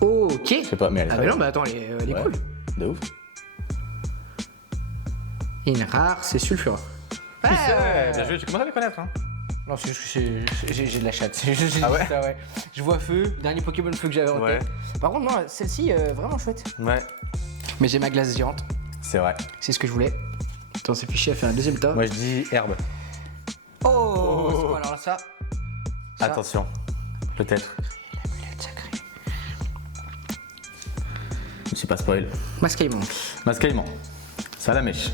Ok. Je sais pas, mais elle est Ah, très mais non, belle. mais attends, elle est Ouais. cool. De ouf. Et une rare, c'est sulfure. Bien joué, tu commences à les connaître, hein. Non, c'est juste que j'ai de la chatte. C'est juste Ah ouais ça, ouais. Je vois feu, dernier Pokémon feu que j'avais en Ouais. tête. Par contre, non, celle-ci, vraiment chouette. Ouais. Mais j'ai ma glace géante, C'est vrai. c'est ce que je voulais. Attends, c'est fichier à faire un deuxième tas. Moi je dis herbe. Oh, c'est quoi, alors ça? Ça. Attention. Peut-être. L'amulette sacrée. Je ne suis pas spoil. Mascaïmon. Mascaïmon. Salamèche.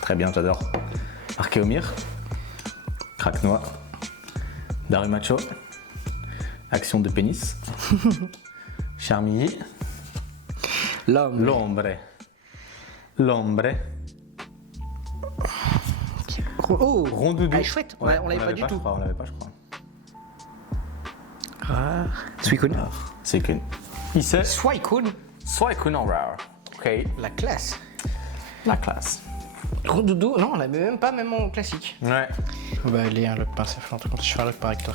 Très bien, j'adore. Archéomir. Craquenois. Darumacho. Action de pénis. Charmilly. L'homme. L'ombre. Oh, Rondoudou. elle est chouette. On l'avait pas du tout. On l'avait pas, je crois. Rare. Suicune. C'est qu'une. Issei. Suicune. Suicune en rare. Ok. La classe. La classe. Rondoudou, non, on l'avait même pas, même en classique. Ouais. Bah, allez, un lock par ça fait un truc, je fais un lock par avec toi.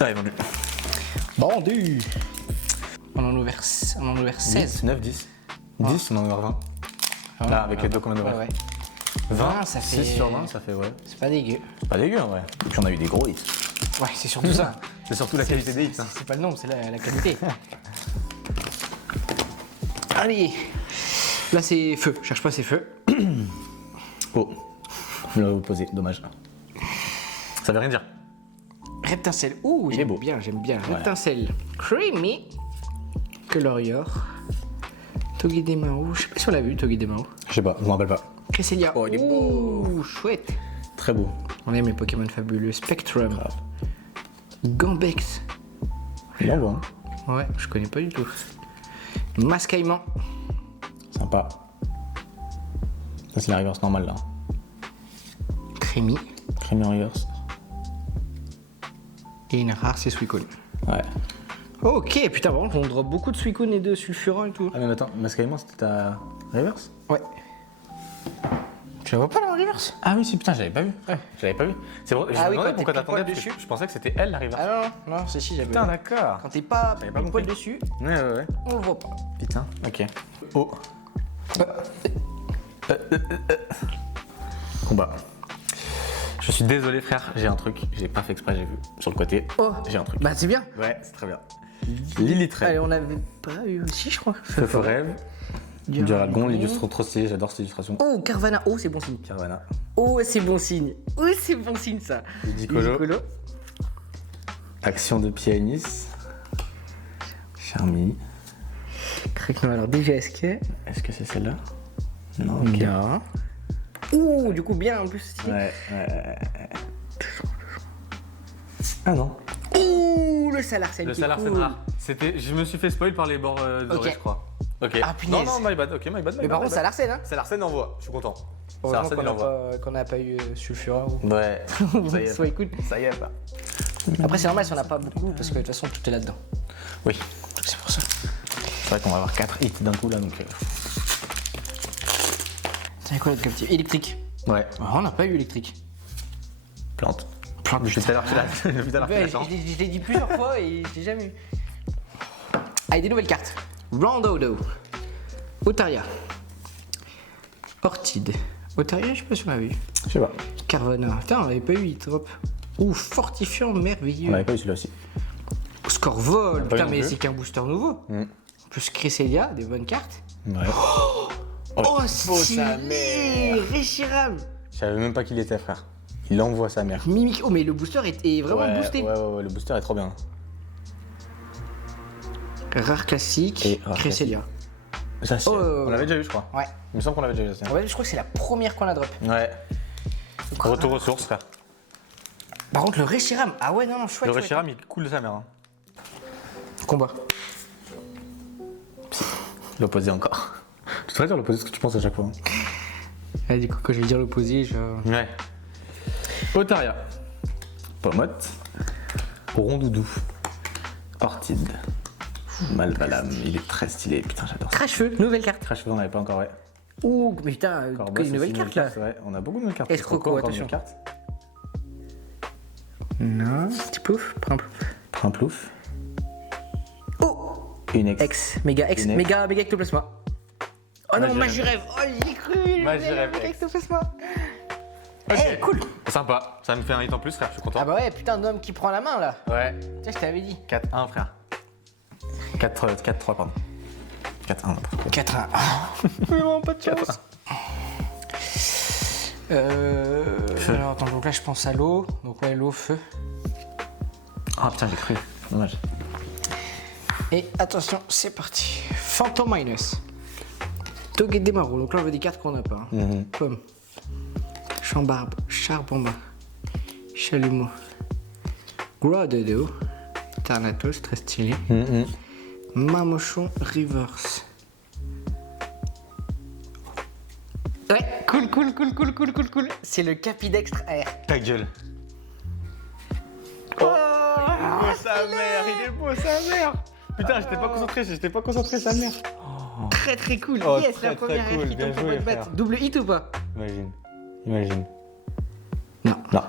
Allez, vendu. Vendu. On en a ouvert 16. 9, 10. 10, on en a 20. Là, avec les deux qu'on vient d'ouvrir. Ouais. 20, ça 6 fait- sur 20, ça fait ouais. C'est pas dégueu. C'est pas dégueu en vrai. Et puis on a eu des gros hits. Ouais, c'est surtout ça. C'est surtout la qualité des hits. Hein. C'est pas le nombre, c'est la qualité. Allez. Là, c'est feu. Cherche pas, c'est feu. Oh. Je l'avais posé, dommage. Ça veut rien dire. Reptincelle. Ouh, Il est j'aime beau. bien, j'aime bien. Ouais. Reptincelle. Creamy. Colorior. Togedemaru. Je sais pas si on l'a vu, Togedemaru. Je sais pas, je m'en rappelle pas. Cresselia. Oh, il est beau. Ouh, chouette. Très beau. On aime les Pokémon fabuleux. Spectrum. Gambex. Il en voit, hein. Ouais, je connais pas du tout. Mascaillement. Sympa. Ça, c'est la reverse normale là. Crémy. Creamy reverse. Et une rare, c'est Suicune. Ouais. Ok, putain, par contre, on drop beaucoup de Suicune et de Sulfuron et tout. Ah, mais attends, Mascaillement, c'était ta reverse? Ouais. Tu la vois pas là en reverse? Ah oui, si, putain, j'avais pas vu. Ouais, j'avais pas vu. C'est vrai, je Ah me oui, demandais quand pourquoi t'es t'attendais pile parce poil que je pensais que c'était elle la reverse. Ah non, non, c'est si, j'avais. Putain, d'accord. Quand t'es pas J'avais pas pile poil compris. dessus, Ouais. on le voit pas. Putain, ok. Oh. Combat. Je suis désolé, frère, j'ai un truc. J'ai pas fait exprès, j'ai vu. Sur le côté, Oh. j'ai un truc. Bah, c'est bien. Ouais, c'est très bien. Lilithray. Allez, on avait pas eu aussi, je crois. Feu rêve. Duragon, l'illustre trop stylé, j'adore cette illustration. Oh, Carvana. Oh, c'est bon signe. Caravana. Oh, c'est bon signe. Oh, c'est bon signe ça. Ludicolo. Ludicolo. Action de Pianis. Charmy. Crackno, alors DGSK. Est-ce que c'est celle-là? Non, ok. Non. Ouh, du coup, bien en plus. Stylé. Ouais. Ah non. Ouh, le Salarsen. Le qui est Salarsen cool. rare. Je me suis fait spoil par les bords dorés, Ok. je crois. Ok. Ah, punaise. Non, my bad, ok, my bad. Mais par contre, Salarsen, hein. Salarsen envoie, je suis content. Heureusement Salarsen, il envoie. qu'on n'a pas eu Sulfura. Ouais. Ça y est. Soit écoute. Ça y est, bah. Après, c'est normal si on n'a pas beaucoup parce que de toute façon, tout est là-dedans. Oui. C'est pour ça. C'est vrai qu'on va avoir 4 hits d'un coup là, donc. Tiens, quoi l'autre comme petit électrique. Ouais. Ah, on n'a pas eu électrique. Plante. Plante. Depuis tout à l'heure, tu l'as. Depuis tout à l'heure, tu Ouais, l'as je changé. je l'ai dit plusieurs fois et je l'ai jamais eu. Allez, des nouvelles cartes. Rondodo. Otaria. Ortide. Otaria, je sais pas si on l'a vu. Je sais pas. Carvana. Putain, on l'avait pas eu, il drop. Ouh, fortifiant merveilleux. On l'avait pas eu celui-là aussi. Scorvol. pas eu Putain, non mais plus. c'est qu'un booster nouveau. Mm. Plus Cresselia, des bonnes cartes. Ouais. Oh, sa stylé. Reshiram. Je savais même pas qui il était, frère. Il envoie sa mère. Mimic. Oh, mais le booster est vraiment Ouais, boosté. ouais, le booster est trop bien. Rare classique. Et rare Cresselia. Ça, Oh. on l'avait déjà eu, je crois. Ouais. Il me semble qu'on l'avait déjà eu, ça. Ouais, je crois que c'est la première qu'on a drop. Ouais. Retour aux sources, frère. Par contre, le Reshiram. Ah ouais, non, chouette. Le chouette. Reshiram, il coule de sa mère. Hein. Combat. L'opposé encore. Tu devrais dire l'opposé, ce que tu penses à chaque fois. Hein. Allez, du coup, quand je vais dire l'opposé, je. Ouais. Otaria. Pomotte. Rondoudou. Ortide. Malvalam, il est très stylé. Putain, j'adore ça. Crash-feu, nouvelle carte. Crash, on n'avait pas encore, ouais. Ouh, mais putain, Corboss, une nouvelle aussi, carte là. Ouais, on a beaucoup de nouvelles cartes. Escroco, Encore de attention. nouvelles cartes. Non, petit pouf, prends un pouf. Un plouf. Oh, Une ex. X, Une méga ectoplasma. Oh non, Magirève. Magirève. Oh, j'y ai cru. Magirève méga X. ectoplasma. Ok. Eh, cool. Sympa, ça me fait un hit en plus, frère, je suis content. Ah bah ouais, putain d'homme qui prend la main là. Ouais. Tiens, je t'avais dit. 4-1, frère. 4-3, pardon. 4-1. 4-1. Vraiment pas de chance. Alors attends, donc là je pense à l'eau. Donc ouais, l'eau, feu. Ah putain, j'ai cru. Dommage. Et attention, c'est parti. Phantom Minus. Togedemaru. Donc là on veut des cartes qu'on n'a pas. Hein. Pomme. Chambarbe. Charbomba. Chalumeau. Grododo. Tarnatos, très stylé. Mamochon Reverse. Ouais, cool. C'est le Capidextre AR. Ta gueule. Oh, beau sa mère, il est beau sa mère. Putain, j'étais pas concentré sa mère. très cool. Oh, Yes, très, la première très cool. RF qui Bien tombe pour joué, votre batte. frère. Double hit ou pas? Imagine. Non. Non.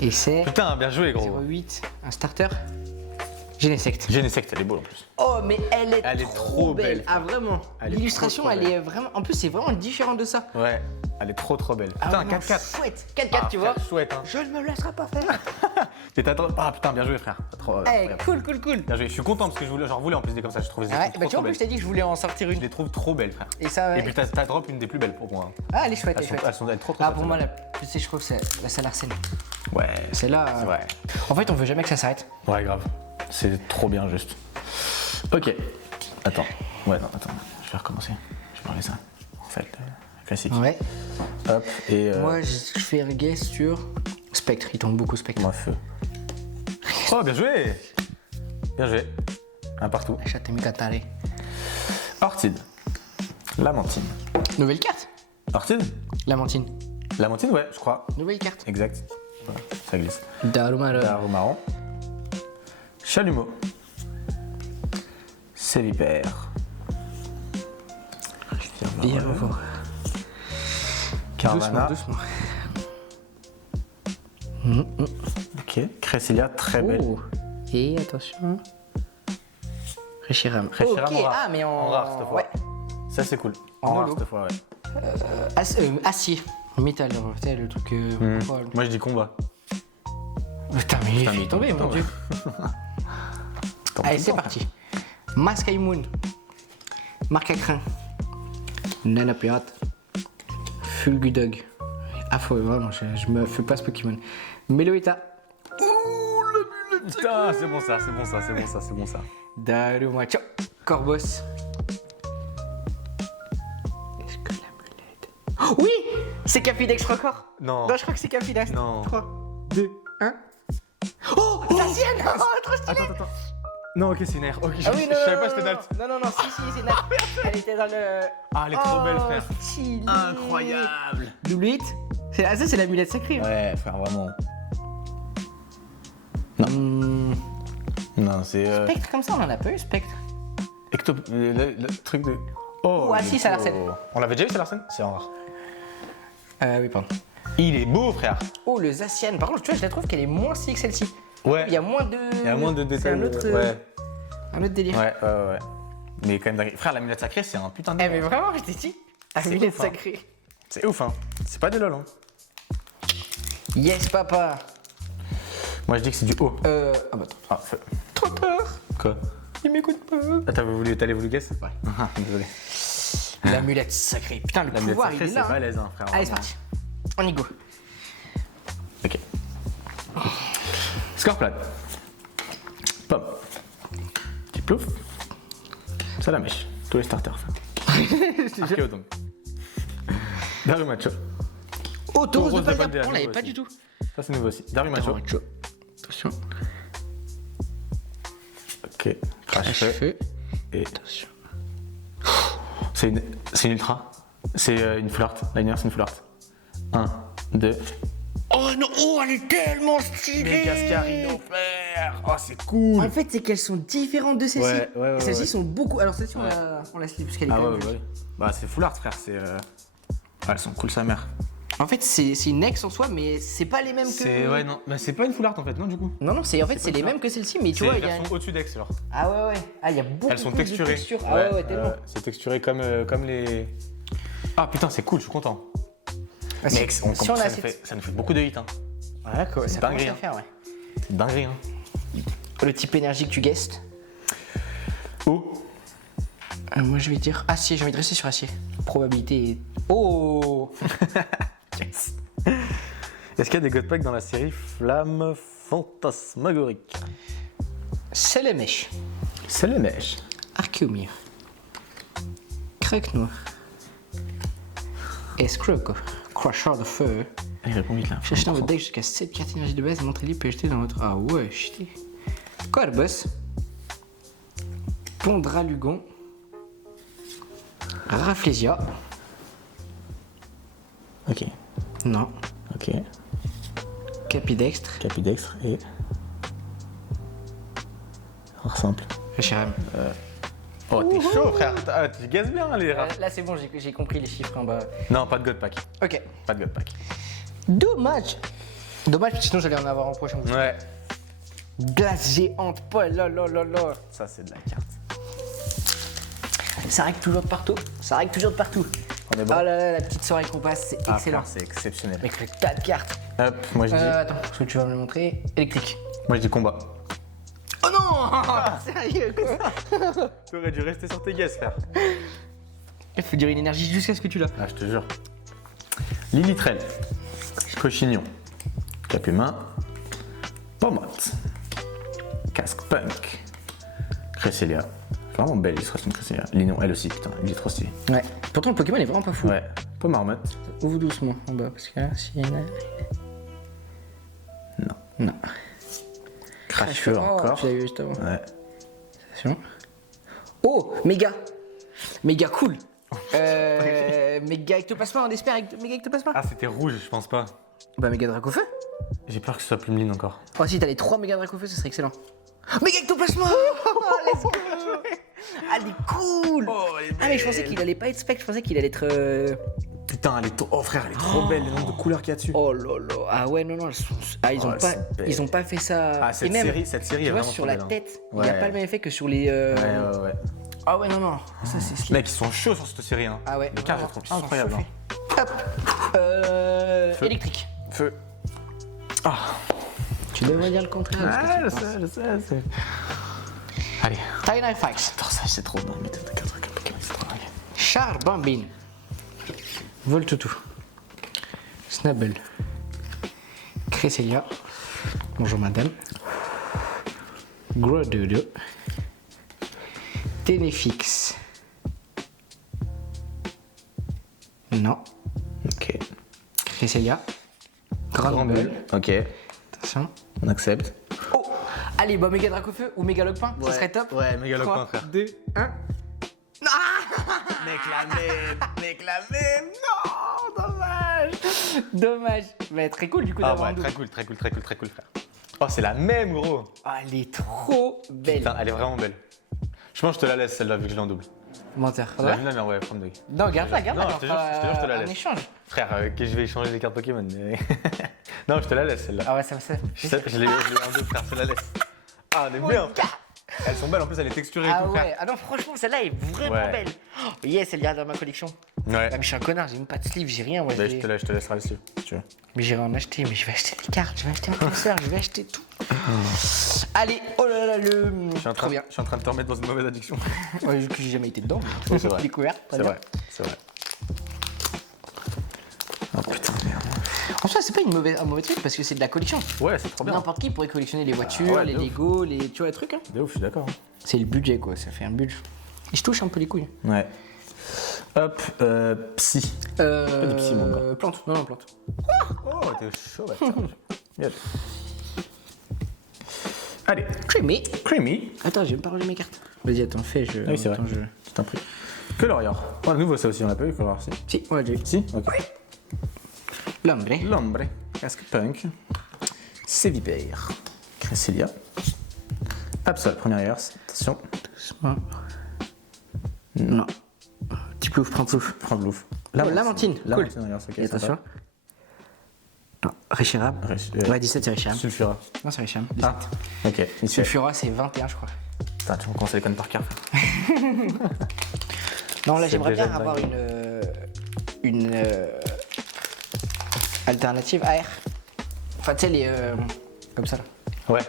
Et c'est Putain, bien joué, gros. 08, un starter. Genesect. Genesect, elle est beau en plus. Oh, mais elle est Elle est trop belle, Ah, vraiment. Elle est L'illustration, trop elle belle. est vraiment. En plus, c'est vraiment différent de ça. Ouais, elle est trop belle. Ah, Putain, non, 4-4. Chouette. 4-4, tu vois. Chouette, hein. Je ne me laisserai pas faire. Ah putain, bien joué, frère. Trop, Eh, incroyable. cool. Bien joué, je suis content parce que j'en voulais en plus des comme ça, je trouvais Ah ouais, trop, bah tu vois, en trop plus, je t'ai belles. dit que je voulais en sortir Je une. les trouve trop belles, frère. Et ça, ouais. Et puis t'as drop une des plus belles pour moi. Ah, elle est chouette, elle est Elles chouette. sont trop Ah, chouettes, pour moi, celles-là. la plus, je trouve que c'est la Salarsen. Ouais. Celle-là. C'est vrai. En fait, on veut jamais que ça s'arrête. Ouais, grave. C'est trop bien, juste. Ok. Attends. Ouais, non, attends. Je vais recommencer. Je vais parler ça. En fait, classique. Ouais. Hop, et. Moi, je fais un guess sur Spectre. Il tombe beaucoup Spectre. Moi, feu. Oh, bien joué! Bien joué. Un partout. Chatemi Katare. Ortide. Lamantine. Nouvelle carte. Ortide? Lamantine. Lamantine, ouais, je crois. Nouvelle carte. Exact. Voilà, ça glisse. Darumara. Darou marron. Chalumeau. Sévipère. Viervo. Carvana. Doucement. Ok. Cresselia, très belle. Oh. Et attention. Reshiram. Reshiram Ok, en rare. ah, mais En rare cette fois. Ouais. Ça, c'est cool. En En rare holo. cette fois, ouais. Acier. Métal, tu sais, le truc. Contrôle. Moi, je dis combat. Putain, mais il mais est tombé, putain, mon dieu. Allez, c'est parti. Mascaimoon. Marcacrin. Nanapirate. Fulgudog. Ah, faut vraiment, je me fais pas ce Pokémon. Meloetta. Putain, c'est bon ça, c'est bon ça, c'est bon ça, c'est bon ça. Darumacho. Corvos. Est-ce que l'amulette. Oh, oui! C'est Capidex record. Non. Non, je crois que c'est Capidex. Non. 3, 2, 1. Oh! La sienne! Oh, trop stylé! Attends. Non, ok, c'est une air. Ok, Ah oui, je savais pas que c'était Nat. Non, si, c'est Nat. Elle était dans le. Ah, elle est trop belle, frère. Stylé. Incroyable. Double hit. Ça, c'est l'amulette sacrée. Hein. Ouais, frère, vraiment. Hmm. Non, c'est. Spectre comme ça, on en a pas eu, Spectre. Le truc de. Oh, Ah il est si, c'est beau. Larsen. On l'avait déjà vu, c'est Larsen? C'est en rare. Oui, pardon. Il est beau, frère. Oh, le Zacian. Par contre, tu vois, je la trouve qu'elle est moins stylée que celle-ci. Ouais. Il y a moins de. Il y a moins de détails. C'est un autre, Ouais. un autre délire. Ouais. Mais quand même, dingue. Frère, l'amulette sacrée, c'est un putain de. Eh, mais vraiment, je t'ai dit. Amulette ouf, hein. sacrée. C'est ouf, hein. C'est pas des lol, hein. Yes, papa. Moi, je dis que c'est du haut. Ah, bah, attends. Ah, feu. Trop tard. Quoi? Il m'écoute pas. Ah, t'allais voulu guess? Ouais. Désolé. L'amulette sacrée. Putain, le L'amulette pouvoir, sacrée, il est c'est là. Hein. balèze, hein, frère. Allez, c'est vraiment. parti. On y go. Ok. Scorpion. Pomme. Petit plouf. Salamèche. Tous les starters. Archéodon. Darumacho. Oh, Tauros de Tauros de Paldea. Paldea, On l'avait nouveau pas aussi. du tout. Ça, c'est nouveau aussi. Darumacho. Attention. Ok. Crash-feu. Feu. Et Attention. c'est une ultra. C'est une flirt. Liner, c'est une flirt. 1, 2. Oh non, oh, elle est tellement stylée. Gascarino, frère. Oh, c'est cool. En fait, c'est qu'elles sont différentes de celles-ci. Ouais, Celles-ci ouais. sont beaucoup. Alors, celle-ci, on la slip parce qu'elle est Ah quand ouais, même ouais, jolie. ouais. Bah, c'est full art, frère. C'est. Elles sont cool, sa mère. En fait, c'est une ex en soi, mais c'est pas les mêmes que. C'est. Ouais, non. Bah, c'est pas une full art en fait, non, du coup. Non, c'est en fait, C'est c'est pas les ça. mêmes que celle-ci, mais tu C'est vois, les il y a. versions au-dessus d'Ex, genre. Ah ouais. Ah, il y a beaucoup Elles sont plus de texturées. textures. Ah ouais, tellement. C'est texturé comme les. Ah putain, c'est cool, je suis content. Ah, si- Mec, si on a ça, assez- ça nous fait beaucoup de hits. Hein. Ouais, quoi, c'est ça commence dinguerie, à hein. faire, ouais. C'est dinguerie. Hein. Le type énergie que tu guestes. Oh. Moi, je vais dire acier. J'ai envie de rester sur acier. Probabilité. Oh. Yes. Est-ce qu'il y a des God Packs dans la série Flamme Fantasmagorique? C'est le mèche. C'est le neige. Archéomir. Craque noir. Escroco. Crusher de feu. Allez, réponds vite là. Cherchez dans votre deck jusqu'à 7 cartes énergie de base, montrez-les, puis acheter dans votre. Ah ouais, jeter. Corbus. Pondralugon. Rafflesia. Ok. Non. Ok. Capidextre. Capidextre et. Rare simple. Reshiram. Oh, t'es chaud, frère. Ah, tu gazes bien les rares. Là, c'est bon, j'ai compris les chiffres en bas. Non, pas de God Pack. Ok. Pas de God Pack. Dommage. Dommage, sinon j'allais en avoir en prochain. Ouais. Glace géante, pas là. Ça, c'est de la carte. Ça règle toujours de partout. Ça règle toujours de partout. On est bon. Oh là là, la petite soirée qu'on passe, c'est Ah, excellent. frère, c'est exceptionnel. Avec le tas de cartes. Hop, moi je dis. Attends, est-ce que tu vas me le montrer? Électrique. Moi je dis combat. Oh non. Sérieux quoi. T'aurais dû rester sur tes guesses, frère. Il faut dire une énergie jusqu'à ce que tu l'as. Ah, je te jure. Lilitrel. Cochignon. Cap humain. Pommotte. Casque punk. Cresselia. Vraiment belle illustration de Cresselia. Linon, elle aussi, putain, il est trop stylé. Ouais. Pourtant, le Pokémon est vraiment pas fou. Ouais. Pommarmotte. Ouvre doucement en bas, parce que là, s'il y en a. Non. Non. Crash-feu encore. Tu l'as vu juste avant. Ouais. Attention. Oh, méga. Méga cool. Méga ectoplasma, on espère. Méga ectoplasma. Ah, c'était rouge, je pense pas. Bah, méga Dracofeu. J'ai peur que ce soit Plumeline encore. Oh, si t'as les 3 méga Dracofeu, ce serait excellent. Méga ectoplasma. Oh, let's go. Ah, elle est cool. Oh, elle est Ah, mais je pensais qu'il allait pas être spec, je pensais qu'il allait être. Putain, elle est oh frère, elle est trop belle, le nombre de couleurs qu'il y a dessus. Oh là là. Ah ouais, non, elles sont. Ah, Oh, ils ont pas fait ça. Ah, cette Et même, série est tu vois, vraiment sur trop la belle, hein. tête, il Ouais. n'y a pas le même effet que sur les. Ouais. Ah ouais, non, non. Ça, c'est slip. Mec, ils sont chauds sur cette série, hein. Ah ouais. Les cartes, je les trouve incroyables. Hop. Feu. Électrique. Feu. Tu devrais dire le contraire. de ce que tu penses. je sais. Allez. Tiny Fax. Attends, ça, c'est trop bien. Mais t'as 4 trucs Pokémon, c'est trop dingue. Charbambine. Voltoutou. Snubble. Cresselia. Bonjour madame. Grododo. Ténéfix. Non. Ok. Cresselia. Grandbull. Ok. Attention. On accepte. Oh. Allez, bah méga Dracofeu ou méga Logpin, ça serait top. Ouais, méga 3, Logpin, frère. 2, 1. Mec, la même. Non, dommage. Dommage. Mais très cool du coup Ah d'avoir un ouais, double. très cool, frère. Oh, c'est la même, gros. Ah, elle est trop belle. Putain, elle est vraiment belle. Je pense que je te la laisse, celle-là, vu que je l'ai en double. Menteur. La mais ouais, prends deux. Non, garde-la, garde-la. Non, je te jure, je te la Un laisse. échange. Frère, que je vais échanger les cartes Pokémon. Mais... non, je te la laisse, celle-là. Ah ouais, ça me fait. Je l'ai en deux, frère, je te la laisse. Ah, on est bien, frère. Elles sont belles, en plus, elle est texturée et Ah tout, frère. ouais, ah non, franchement, celle-là est vraiment Ouais. belle. Oh, yes, elle est dans ma collection. Ouais. Ah, mais je suis un connard, j'ai même pas de sleeve, j'ai rien. Moi, Bah, je te laisserai dessus, si tu veux. Mais j'irai en acheter, mais je vais acheter des cartes, je vais acheter un classeur, je vais acheter tout. Allez, oh là là, le. Je suis en train de te remettre dans une mauvaise addiction. Ouais, que j'ai jamais été dedans. Oui, c'est vrai. Découvert, très C'est bien. vrai, c'est vrai. Oh putain, merde. En soi, c'est pas un mauvais truc parce que c'est de la collection. Ouais, c'est trop bien. N'importe qui pourrait collectionner les voitures, ouais, les de ouf. Lego, les. Tu vois, les trucs, hein. De ouf, je suis d'accord. C'est le budget, quoi, ça fait un budget. Et je touche un peu les couilles. Ouais. Hop, psy. des petits, mon gars. Plante, non, plante. Oh, t'es chaud, bah, tiens. Bien joué. Allez, Creamy. Creamy. Attends, j'ai même pas rangé mes cartes. Vas-y, attends, fais, je. Ah oui, c'est vrai. attends, je. Je t'en prie. Colorior. Oh, nouveau, ça aussi, on l'a pas eu, Colorior, si. Si, ouais, j'ai eu. Si, ok. L'ombre. L'ombre. Casque punk. Sévipère. Cresselia. Absol, première reverse. Attention. Doucement. Non. Petit plouf, prends plouf. Prends de l'ouf. Lamantine. Lamantine, reverse, ok. Et attention. Non, Richirab. Ouais, 17, c'est Richirab. Sulfura. Non, c'est Richirab. Ah, ok. Il se fait. Sulfura, c'est 21, je crois. Putain, tu commences à les connaître par cœur. Non, là, C'est j'aimerais déjà bien avoir dingue. une alternative AR. Enfin, tu sais, les. Comme ça, là. Ouais.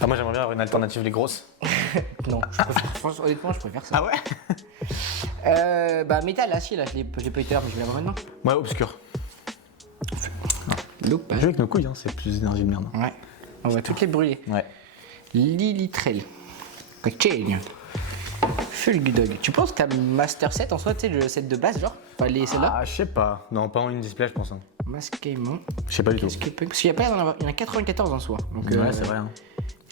Ah, moi, j'aimerais bien avoir une alternative, les grosses. Non, franchement, honnêtement, je préfère ça. Ah ouais? Bah, métal, là, si, là, je l'ai pas eu tout à l'heure, mais je vais l'avoir maintenant. Ouais, obscur. Loop, Jouer avec nos couilles, hein, c'est plus d'énergie de merde. Ouais. On va toutes les brûler. Ouais. Lilitrel. Cocktail. Fulgudog. Tu penses que t'as Master 7 en soi, tu sais, le set de base, genre? Enfin, les celles-là? Ah, je sais pas. Non, pas en une display, je pense. Hein. Masquement. Je sais pas du tout. Qu'est-ce que punk? Parce qu'il y a pas d'en avoir. Il y en a 94 en soi. Donc, Ouais, c'est vrai. Hein.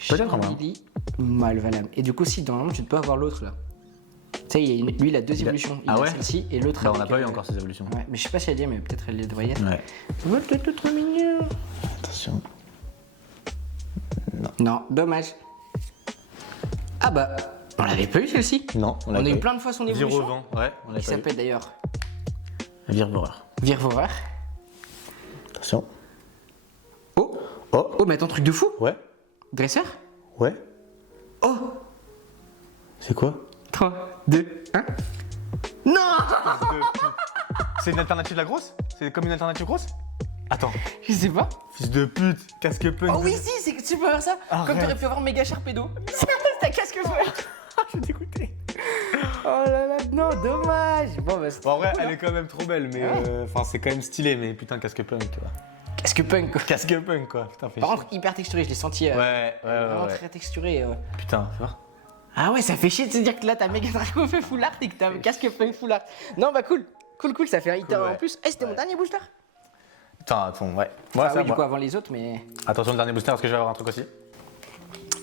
Peut-être en vrai. Charmilly, Malvalam. Et du coup, si normalement tu peux avoir l'autre là. Tu sais, lui il a deux évolutions. Il Ah a ouais celle-ci et l'autre Bah, on avec, n'a pas eu encore ces évolutions. Ouais, mais je sais pas si elle y est, mais peut-être elle les devrait y être. Ouais. Ouais, peut-être trop mignon. Attention. Non, dommage. Ah bah, on l'avait pas eu celle-ci. Non, On a eu plein de fois son évolution. Virovent, ouais, on l'a Qui pas eu. s'appelle d'ailleurs Virvoreur. Virvorer. Attention. Oh, Oh, oh, mais attends, truc de fou. ouais, Dresseur. ouais. Oh, C'est quoi 3, 2, 1. Non. C'est une alternative la grosse C'est comme une alternative grosse Attends. Je sais pas. Fils de pute, casque punk. Oh oui, si, tu peux faire ça. Arrête. Comme t'aurais pu avoir méga Sharpedo. C'est ta casque feu. Je suis dégoûté. Oh là là, non, dommage. Bon, bah, c'est Bon, en vrai, cool, elle hein. est quand même trop belle, mais enfin, c'est quand même stylé, mais putain, casque punk, tu vois. Casque punk quoi. Casque punk quoi. Putain, fais Par chier. contre, hyper texturé, je l'ai senti. Vraiment très texturé. Putain, tu vois. Ah ouais, ça fait chier de se dire que là, t'as Mega Draco fait full art et que t'as un casque punk full art. Non, bah cool. Cool, ça fait un hit Cool, en ouais. plus. Eh, c'était mon dernier booster. Putain, attends, ouais. Ah ça, oui, du moi. coup, avant les autres, mais. Attention, le dernier booster, parce que je vais avoir un truc aussi.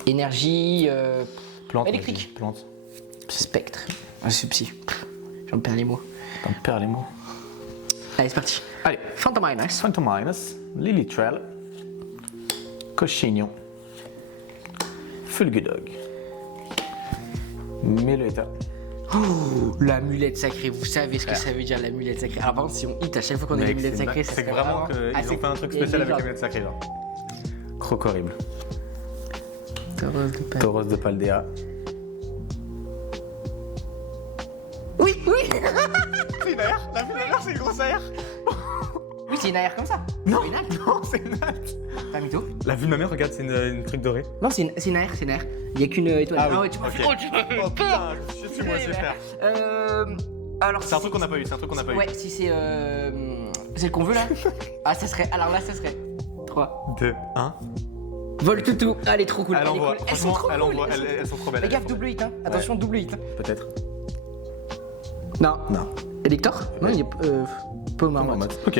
Énergie. Plante. Électrique. vas-y, Plante. Spectre. Un subsi. J'en perds les mots. T'en perds les mots. Allez, c'est parti. Allez. Phantom Minus. Phantom Minus, Lilitrell, Cochignon, Fulgudog, Meloetta. Oh, l'amulette sacrée. Vous savez ce que ça veut dire, l'amulette sacrée. Alors, par contre, si on hit à chaque fois qu'on a Mec, l'amulette c'est sacrée, une ça dingue. C'est serait vraiment qu'ils Ah, ont fait un truc spécial avec l'amulette sacrée, genre. Croc horrible. Tauros de Paldea. Oui. C'est une AR. La vue de c'est une grosse AR. Oui, c'est une AR comme ça. Non, C'est une AR. non, c'est une AR. Pas mytho. La vue de ma mère, regarde, c'est une truc doré. Non, c'est une AR, c'est une AR. Il n'y a qu'une étoile. Ah oui, ouais, tu m'as ok. fait. Oh, tu m'as fait Oh peur. putain, je suis moi aussi, frère. Alors, C'est un truc qu'on n'a pas eu, c'est un truc qu'on n'a pas eu. Ouais, si c'est le qu'on veut là. Ah, ça serait. Alors là, ça serait 3. 2, 1. Vol toutou. Ah, elle est trop cool. Elle est envoie, cool. Elles sont franchement, trop elle cool. envoie, elles sont trop belles. Fais elles gaffe, sont trop double hit. Hein. Attention, double hit. belles. Peut-être. Non. Non. Elector. Non, il est pas au marmotte. Ok.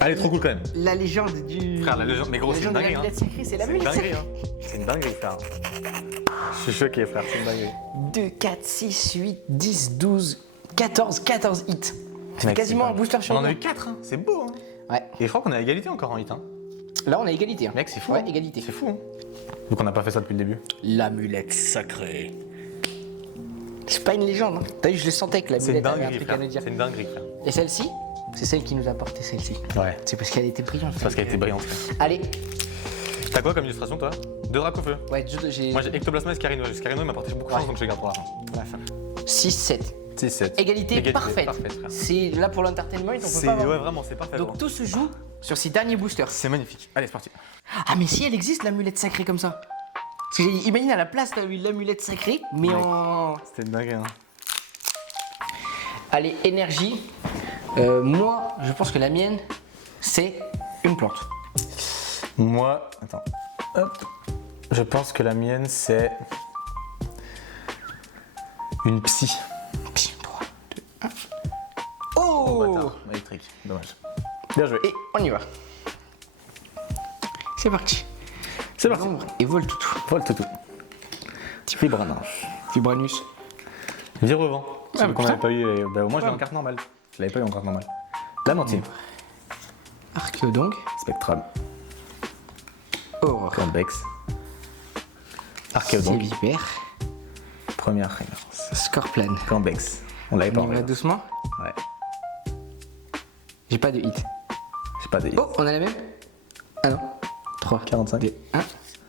Elle est trop cool quand même. La légende du. Frère, la légende, mais gros, La c'est une légende de dinguerie. Hein. l'amulette sacrée, c'est C'est une l'amulette dinguerie, sacrée. hein. C'est une dinguerie, frère. Je suis choqué, frère, c'est une dinguerie. 2, 4, 6, 8, 10, 12, 14 hits. C'est Mec, quasiment c'est un booster sur On en a deux. eu 4, hein. C'est beau. Hein. Ouais. Et je crois qu'on a égalité encore en hit. Hein. Là, on a égalité. Hein. Mec, c'est fou. Ouais, hein. égalité. C'est fou. Hein. Donc on n'a pas fait ça depuis le début. L'amulette sacrée. C'est pas une légende. Hein. T'as vu, je le sentais que C'est une l'amulette avait un dinguerie, truc frère. à nous dire. C'est une dinguerie, frère. Et celle-ci, c'est celle qui nous a apporté celle-ci. Ouais. C'est parce qu'elle était brillante. C'est parce qu'elle était brillante, frère. Allez. T'as quoi comme illustration, toi? Deux Dracofeu. Ouais, j'ai. Moi, j'ai Ectoplasma et Scarino. Scarino, il m'a apporté beaucoup de chance, donc je les garde pour la fin. Pour la fin. 6, 7. 6, 7. Égalité parfaite. frère. C'est là pour l'entertainment, on peut C'est pas avoir. ouais, vraiment, c'est parfait. Donc vraiment. tout se joue sur ces derniers boosters. C'est magnifique. Allez, c'est parti. Ah mais si elle existe l'amulette sacrée comme ça. Parce que imagine à la place t'as eu l'amulette sacrée, mais Mec. en. C'était une dinguerie, hein. Allez, énergie. Moi, je pense que la mienne, c'est une plante. Moi, attends. Hop. Je pense que la mienne, c'est une psy. Pis, 3, 2, 1. Oh, Oh bâtard. Électrique. Dommage. Bien joué. Et on y va. C'est parti. C'est parti. Nombre et vol toutou. Vol tout. Fibranage. Fibranus. Virevent. Celui qu'on putain. n'avait pas eu. Bah, au moins, je l'ai Ouais. en carte normale. Je l'avais pas eu en carte normale. Lamantine. Archéodong. Spectrum. Aurore. Convex. C'est Archéodon. vipère. Première référence. Scorpion. Convex. On l'avait pas On en y va référence. doucement. Ouais. J'ai pas de hit. J'ai pas de Oh, on a la même. Ah non. 3, 45. 2, 1.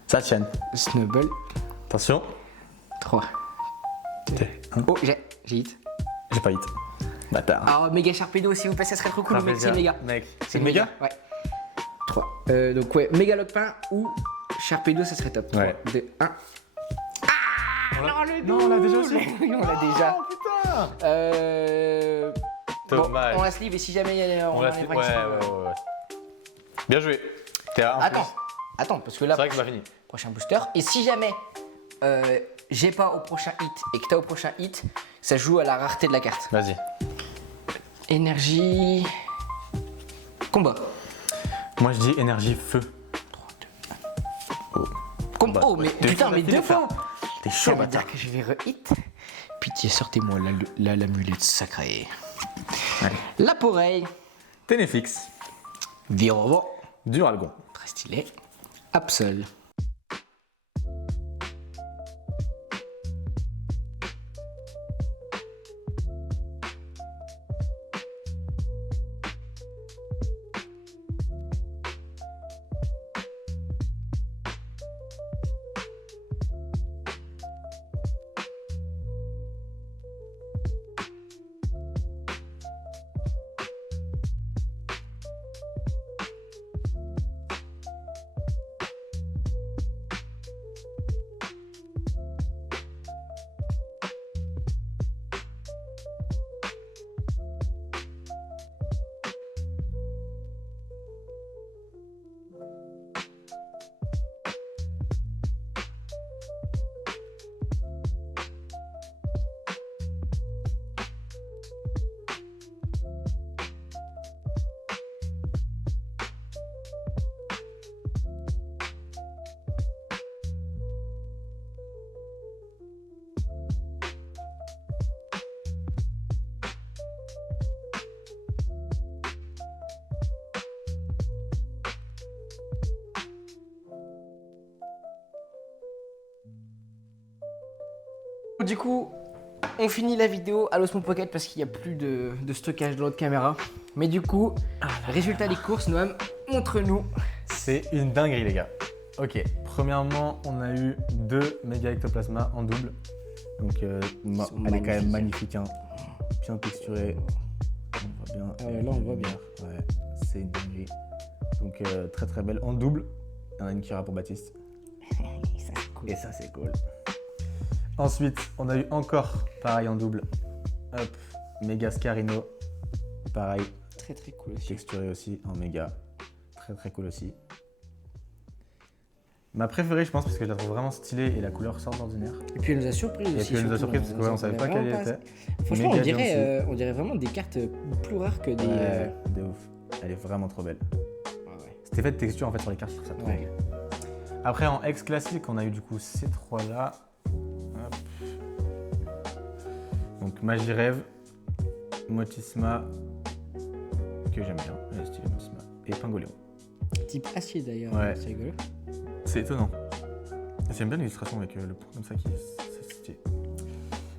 Ça tienne. Snowball. Attention. 3. 2, 1. Oh, j'ai hit. J'ai pas hit. Bâtard. Ah, méga Sharpedo, s'il vous plaît, ça serait trop cool, mec, c'est méga. Mec. C'est une méga. Ouais. 3. Donc, ouais, méga Lockpin ou Sharpedo, ça serait top. 3, Ouais. 2, 1. Non, le Non, on l'a déjà aussi. Oui, on l'a déjà. Oh putain. Bon, Dommage. on la sleeve et si jamais il y a On l'a fait. Ouais, ouais. Bien joué. T'es à un Attends, plus. attends, parce que là, C'est vrai que c'est pas fini. prochain booster. Et si jamais j'ai pas au prochain hit et que t'as au prochain hit, ça joue à la rareté de la carte. Vas-y. Énergie. Combat. Moi je dis énergie feu. Combat. Oh, mais Deux putain, fois mais d'affilée, deux fois. T'es Ça chaud, veut bâtard. dire que je vais re-hit. Pitié, sortez-moi l'amulette sacrée. Allez. La poreille. Ténéfix. Virevent. Duralgon. Très stylé. Absol. du coup, on finit la vidéo à l'Osmo Pocket parce qu'il n'y a plus de stockage dans l'autre caméra. Mais du coup, résultat des courses, Noam, montre-nous. C'est une dinguerie, les gars. Ok, premièrement, on a eu 2 méga ectoplasma en double. Donc, elle est quand même magnifique, hein. Bien texturée. On voit bien. Ah ouais, là, on voit bien. Ouais, c'est une dinguerie. Donc, très très belle en double. Il y en a une qui ira pour Baptiste. Et ça, c'est cool. Ensuite, on a eu encore, pareil en double, hop, méga Scarino. Pareil, Très très cool aussi. texturé aussi en méga. Très très cool aussi. Ma préférée, je pense, parce que je la trouve vraiment stylée et la couleur sort d'ordinaire. Et puis elle nous a surpris aussi. Et puis elle nous a surpris parce qu'on savait pas quelle elle était. Franchement, Méga bien on dirait vraiment des cartes plus rares que des. Ouais, de ouf. Elle est vraiment trop belle. Ouais. Cet effet de texture en fait sur les cartes, je trouve ça trop Ouais. bien. Après en X classique, on a eu du coup ces 3 là. Hop. Donc Magirêve, Motisma, que j'aime bien, elle est stylée Motisma, et Pingoléon. Type acier d'ailleurs, Ouais. c'est rigolo. C'est étonnant. J'aime bien l'illustration avec le point comme ça qui c'est stylé.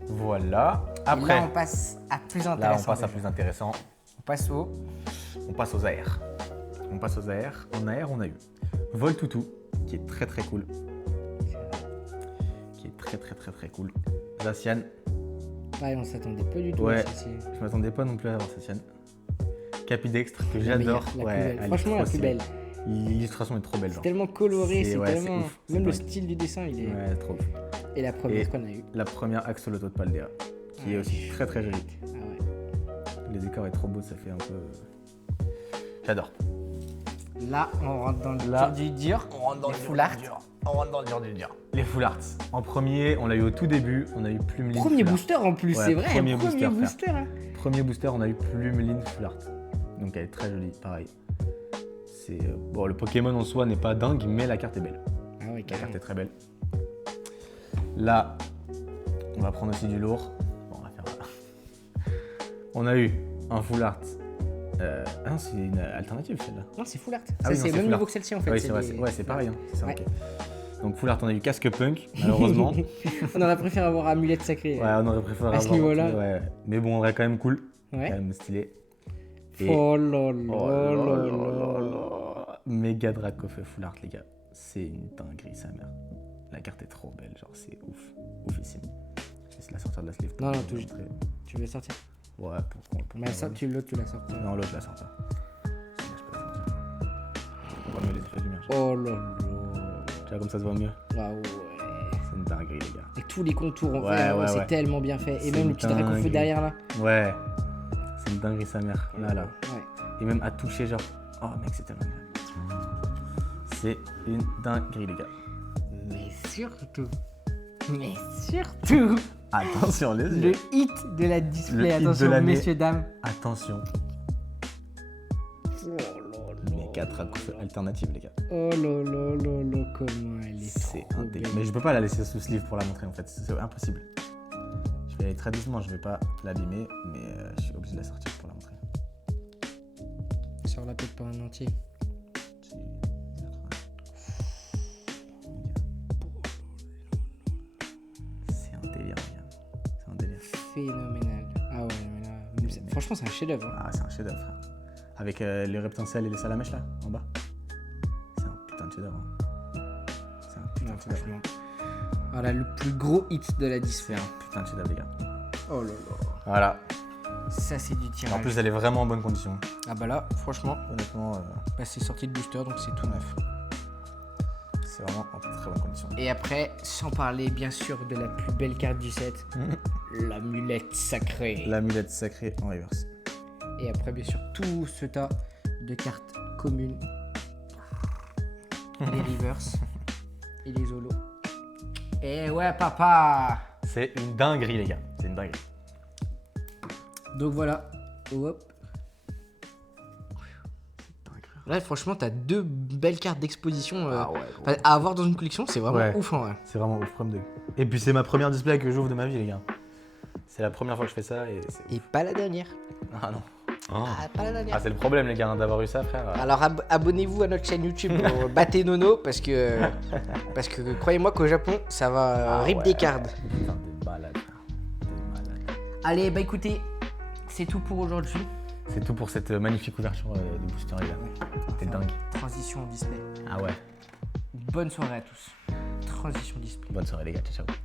Voilà. Après, Et là, on passe à plus intéressant. là, on passe à déjà. plus intéressant. On passe au. On passe aux AR. On passe aux AR. En AR, on a eu Voltoutou, qui est très très cool. Qui est très cool. Zacian, Pareil, on s'attendait pas du tout Ouais. à celle-ci. je m'attendais pas non plus à avoir Zacian. Capidextre, que La j'adore. meilleure, la plus Ouais, belle. elle est Franchement, trop la plus stylée. belle. L'illustration est trop belle. C'est Genre. tellement coloré, C'est- c'est ouais, c'est tellement. ouf, c'est Même le dingue. style du dessin, il est. Ouais, trop ouf. Et la première Et- qu'on a eue. La première Axolotl de Paldea, qui est Ouais. aussi très très jolie. Ah ouais. Le décor est trop beau, ça fait un peu. J'adore. Là, on rentre dans le Là, dur du dur. On rentre dans Les le full art. On rentre dans le dur du dur. Les full arts. En premier, on l'a eu au tout début, on a eu Plumeline. Premier full art. booster en plus, Ouais, c'est vrai. premier Premier booster, frère. booster. Hein. Premier booster, on a eu Plumeline full art. Donc elle est très jolie, pareil. C'est bon, le Pokémon en soi n'est pas dingue, mais la carte est belle. Ah ouais, La carte carrément. est très belle. Là, on va prendre aussi du lourd. Bon, on va faire. On a eu un full art. Ah non, c'est une alternative celle-là. Non, c'est full art. Ah Ça, oui, non, c'est c'est le même full niveau art. que celle-ci en fait. Oui, c'est vrai, des- ouais, c'est pareil. Hein. C'est ça, Ouais. ok. Donc full art, on a eu casque punk, malheureusement. On aurait préféré avoir amulette sacrée. Ouais, on aurait préféré À ce avoir un niveau-là. peu, ouais. Mais bon, on aurait quand même cool, Ouais. quand même stylé. Et- Oh là là Oh là là là là là. là. Méga Dracofeu full art, les gars. C'est une dinguerie, sa mère. La carte est trop belle, genre c'est ouf. Oufissime. Je vais essayer de la sortir de la sleeve. pour Non, non, vous tout- montrer. Tu veux sortir? Ouais, pour Mais ça, l'autre, tu la sors. Non, l'autre, la sort pas. Sinon, je peux la sortir. On voit mieux les effets de lumière. Oh là là. Tu vois comme ça se voit mieux. Ah ouais. C'est une dinguerie, les gars. Et tous les contours, en Ouais, fait, ouais, c'est ouais. tellement bien fait. Et C'est même une le petit dracofeu dinguerie. derrière là. Ouais. C'est une dinguerie, sa mère. Là, là. Ouais. Et même à toucher, genre. Oh, mec, c'est tellement bien. C'est une dinguerie, les gars. Mais surtout. Mais surtout. Attention, les Le yeux. hit de la display. Le hit de Attention, l'année. messieurs, dames. Attention. Oh là Les 4 alternatives, les gars. Oh là là là là, comment elle est C'est trop un délire. belle. Mais je peux pas la laisser sous sleeve pour la montrer, en fait. C'est impossible. Je vais aller très doucement, je vais pas l'abîmer, mais je suis obligé de la sortir pour la montrer. Sur la tête par un entier. C'est un délire, les gars. C'est un délire. Phénoménal. Ah ouais, mais là. Franchement, c'est un chef-d'œuvre. Hein. Ah, c'est un chef-d'œuvre, frère. Avec les reptincelles et les salamèches là, en bas. C'est un putain de chef-d'œuvre. Hein. C'est un putain Non, de chef-d'œuvre. franchement. Voilà, le plus gros hit de la C'est display. un putain de chef-d'œuvre, les gars. Oh là là. Voilà. Ça, c'est du tirage. En plus, elle est vraiment en bonne condition. Ah bah là, franchement, Honnêtement, bah, c'est sorti de booster, donc c'est tout neuf. c'est vraiment en très bonne condition. Et après, sans parler bien sûr de la plus belle carte du set, l'amulette sacrée. L'amulette sacrée en reverse. Et après, bien sûr, tout ce tas de cartes communes. Les reverse et les holos. Et ouais, papa. C'est une dinguerie, les gars. C'est une dinguerie. Donc voilà. Hop. Là, franchement, t'as deux belles cartes d'exposition Ah ouais, gros. à avoir dans une collection. C'est vraiment Ouais. ouf en vrai. C'est vraiment ouf, prime de. Et puis, c'est ma première display que j'ouvre de ma vie, les gars. C'est la première fois que je fais ça et c'est. Et pas la dernière. Ah non. Ah, pas la dernière. Ah, c'est le problème, les gars, hein, d'avoir eu ça, frère. Alors abonnez-vous à notre chaîne YouTube pour Battez Nono parce que croyez-moi qu'au Japon ça va rip ouais. des cards. Putain de balade. Allez, bah écoutez, c'est tout pour aujourd'hui. C'est tout pour cette magnifique ouverture de booster là. T'es dingue. Transition display. Ah ouais. Bonne soirée à tous. Transition display. Bonne soirée les gars, ciao ciao.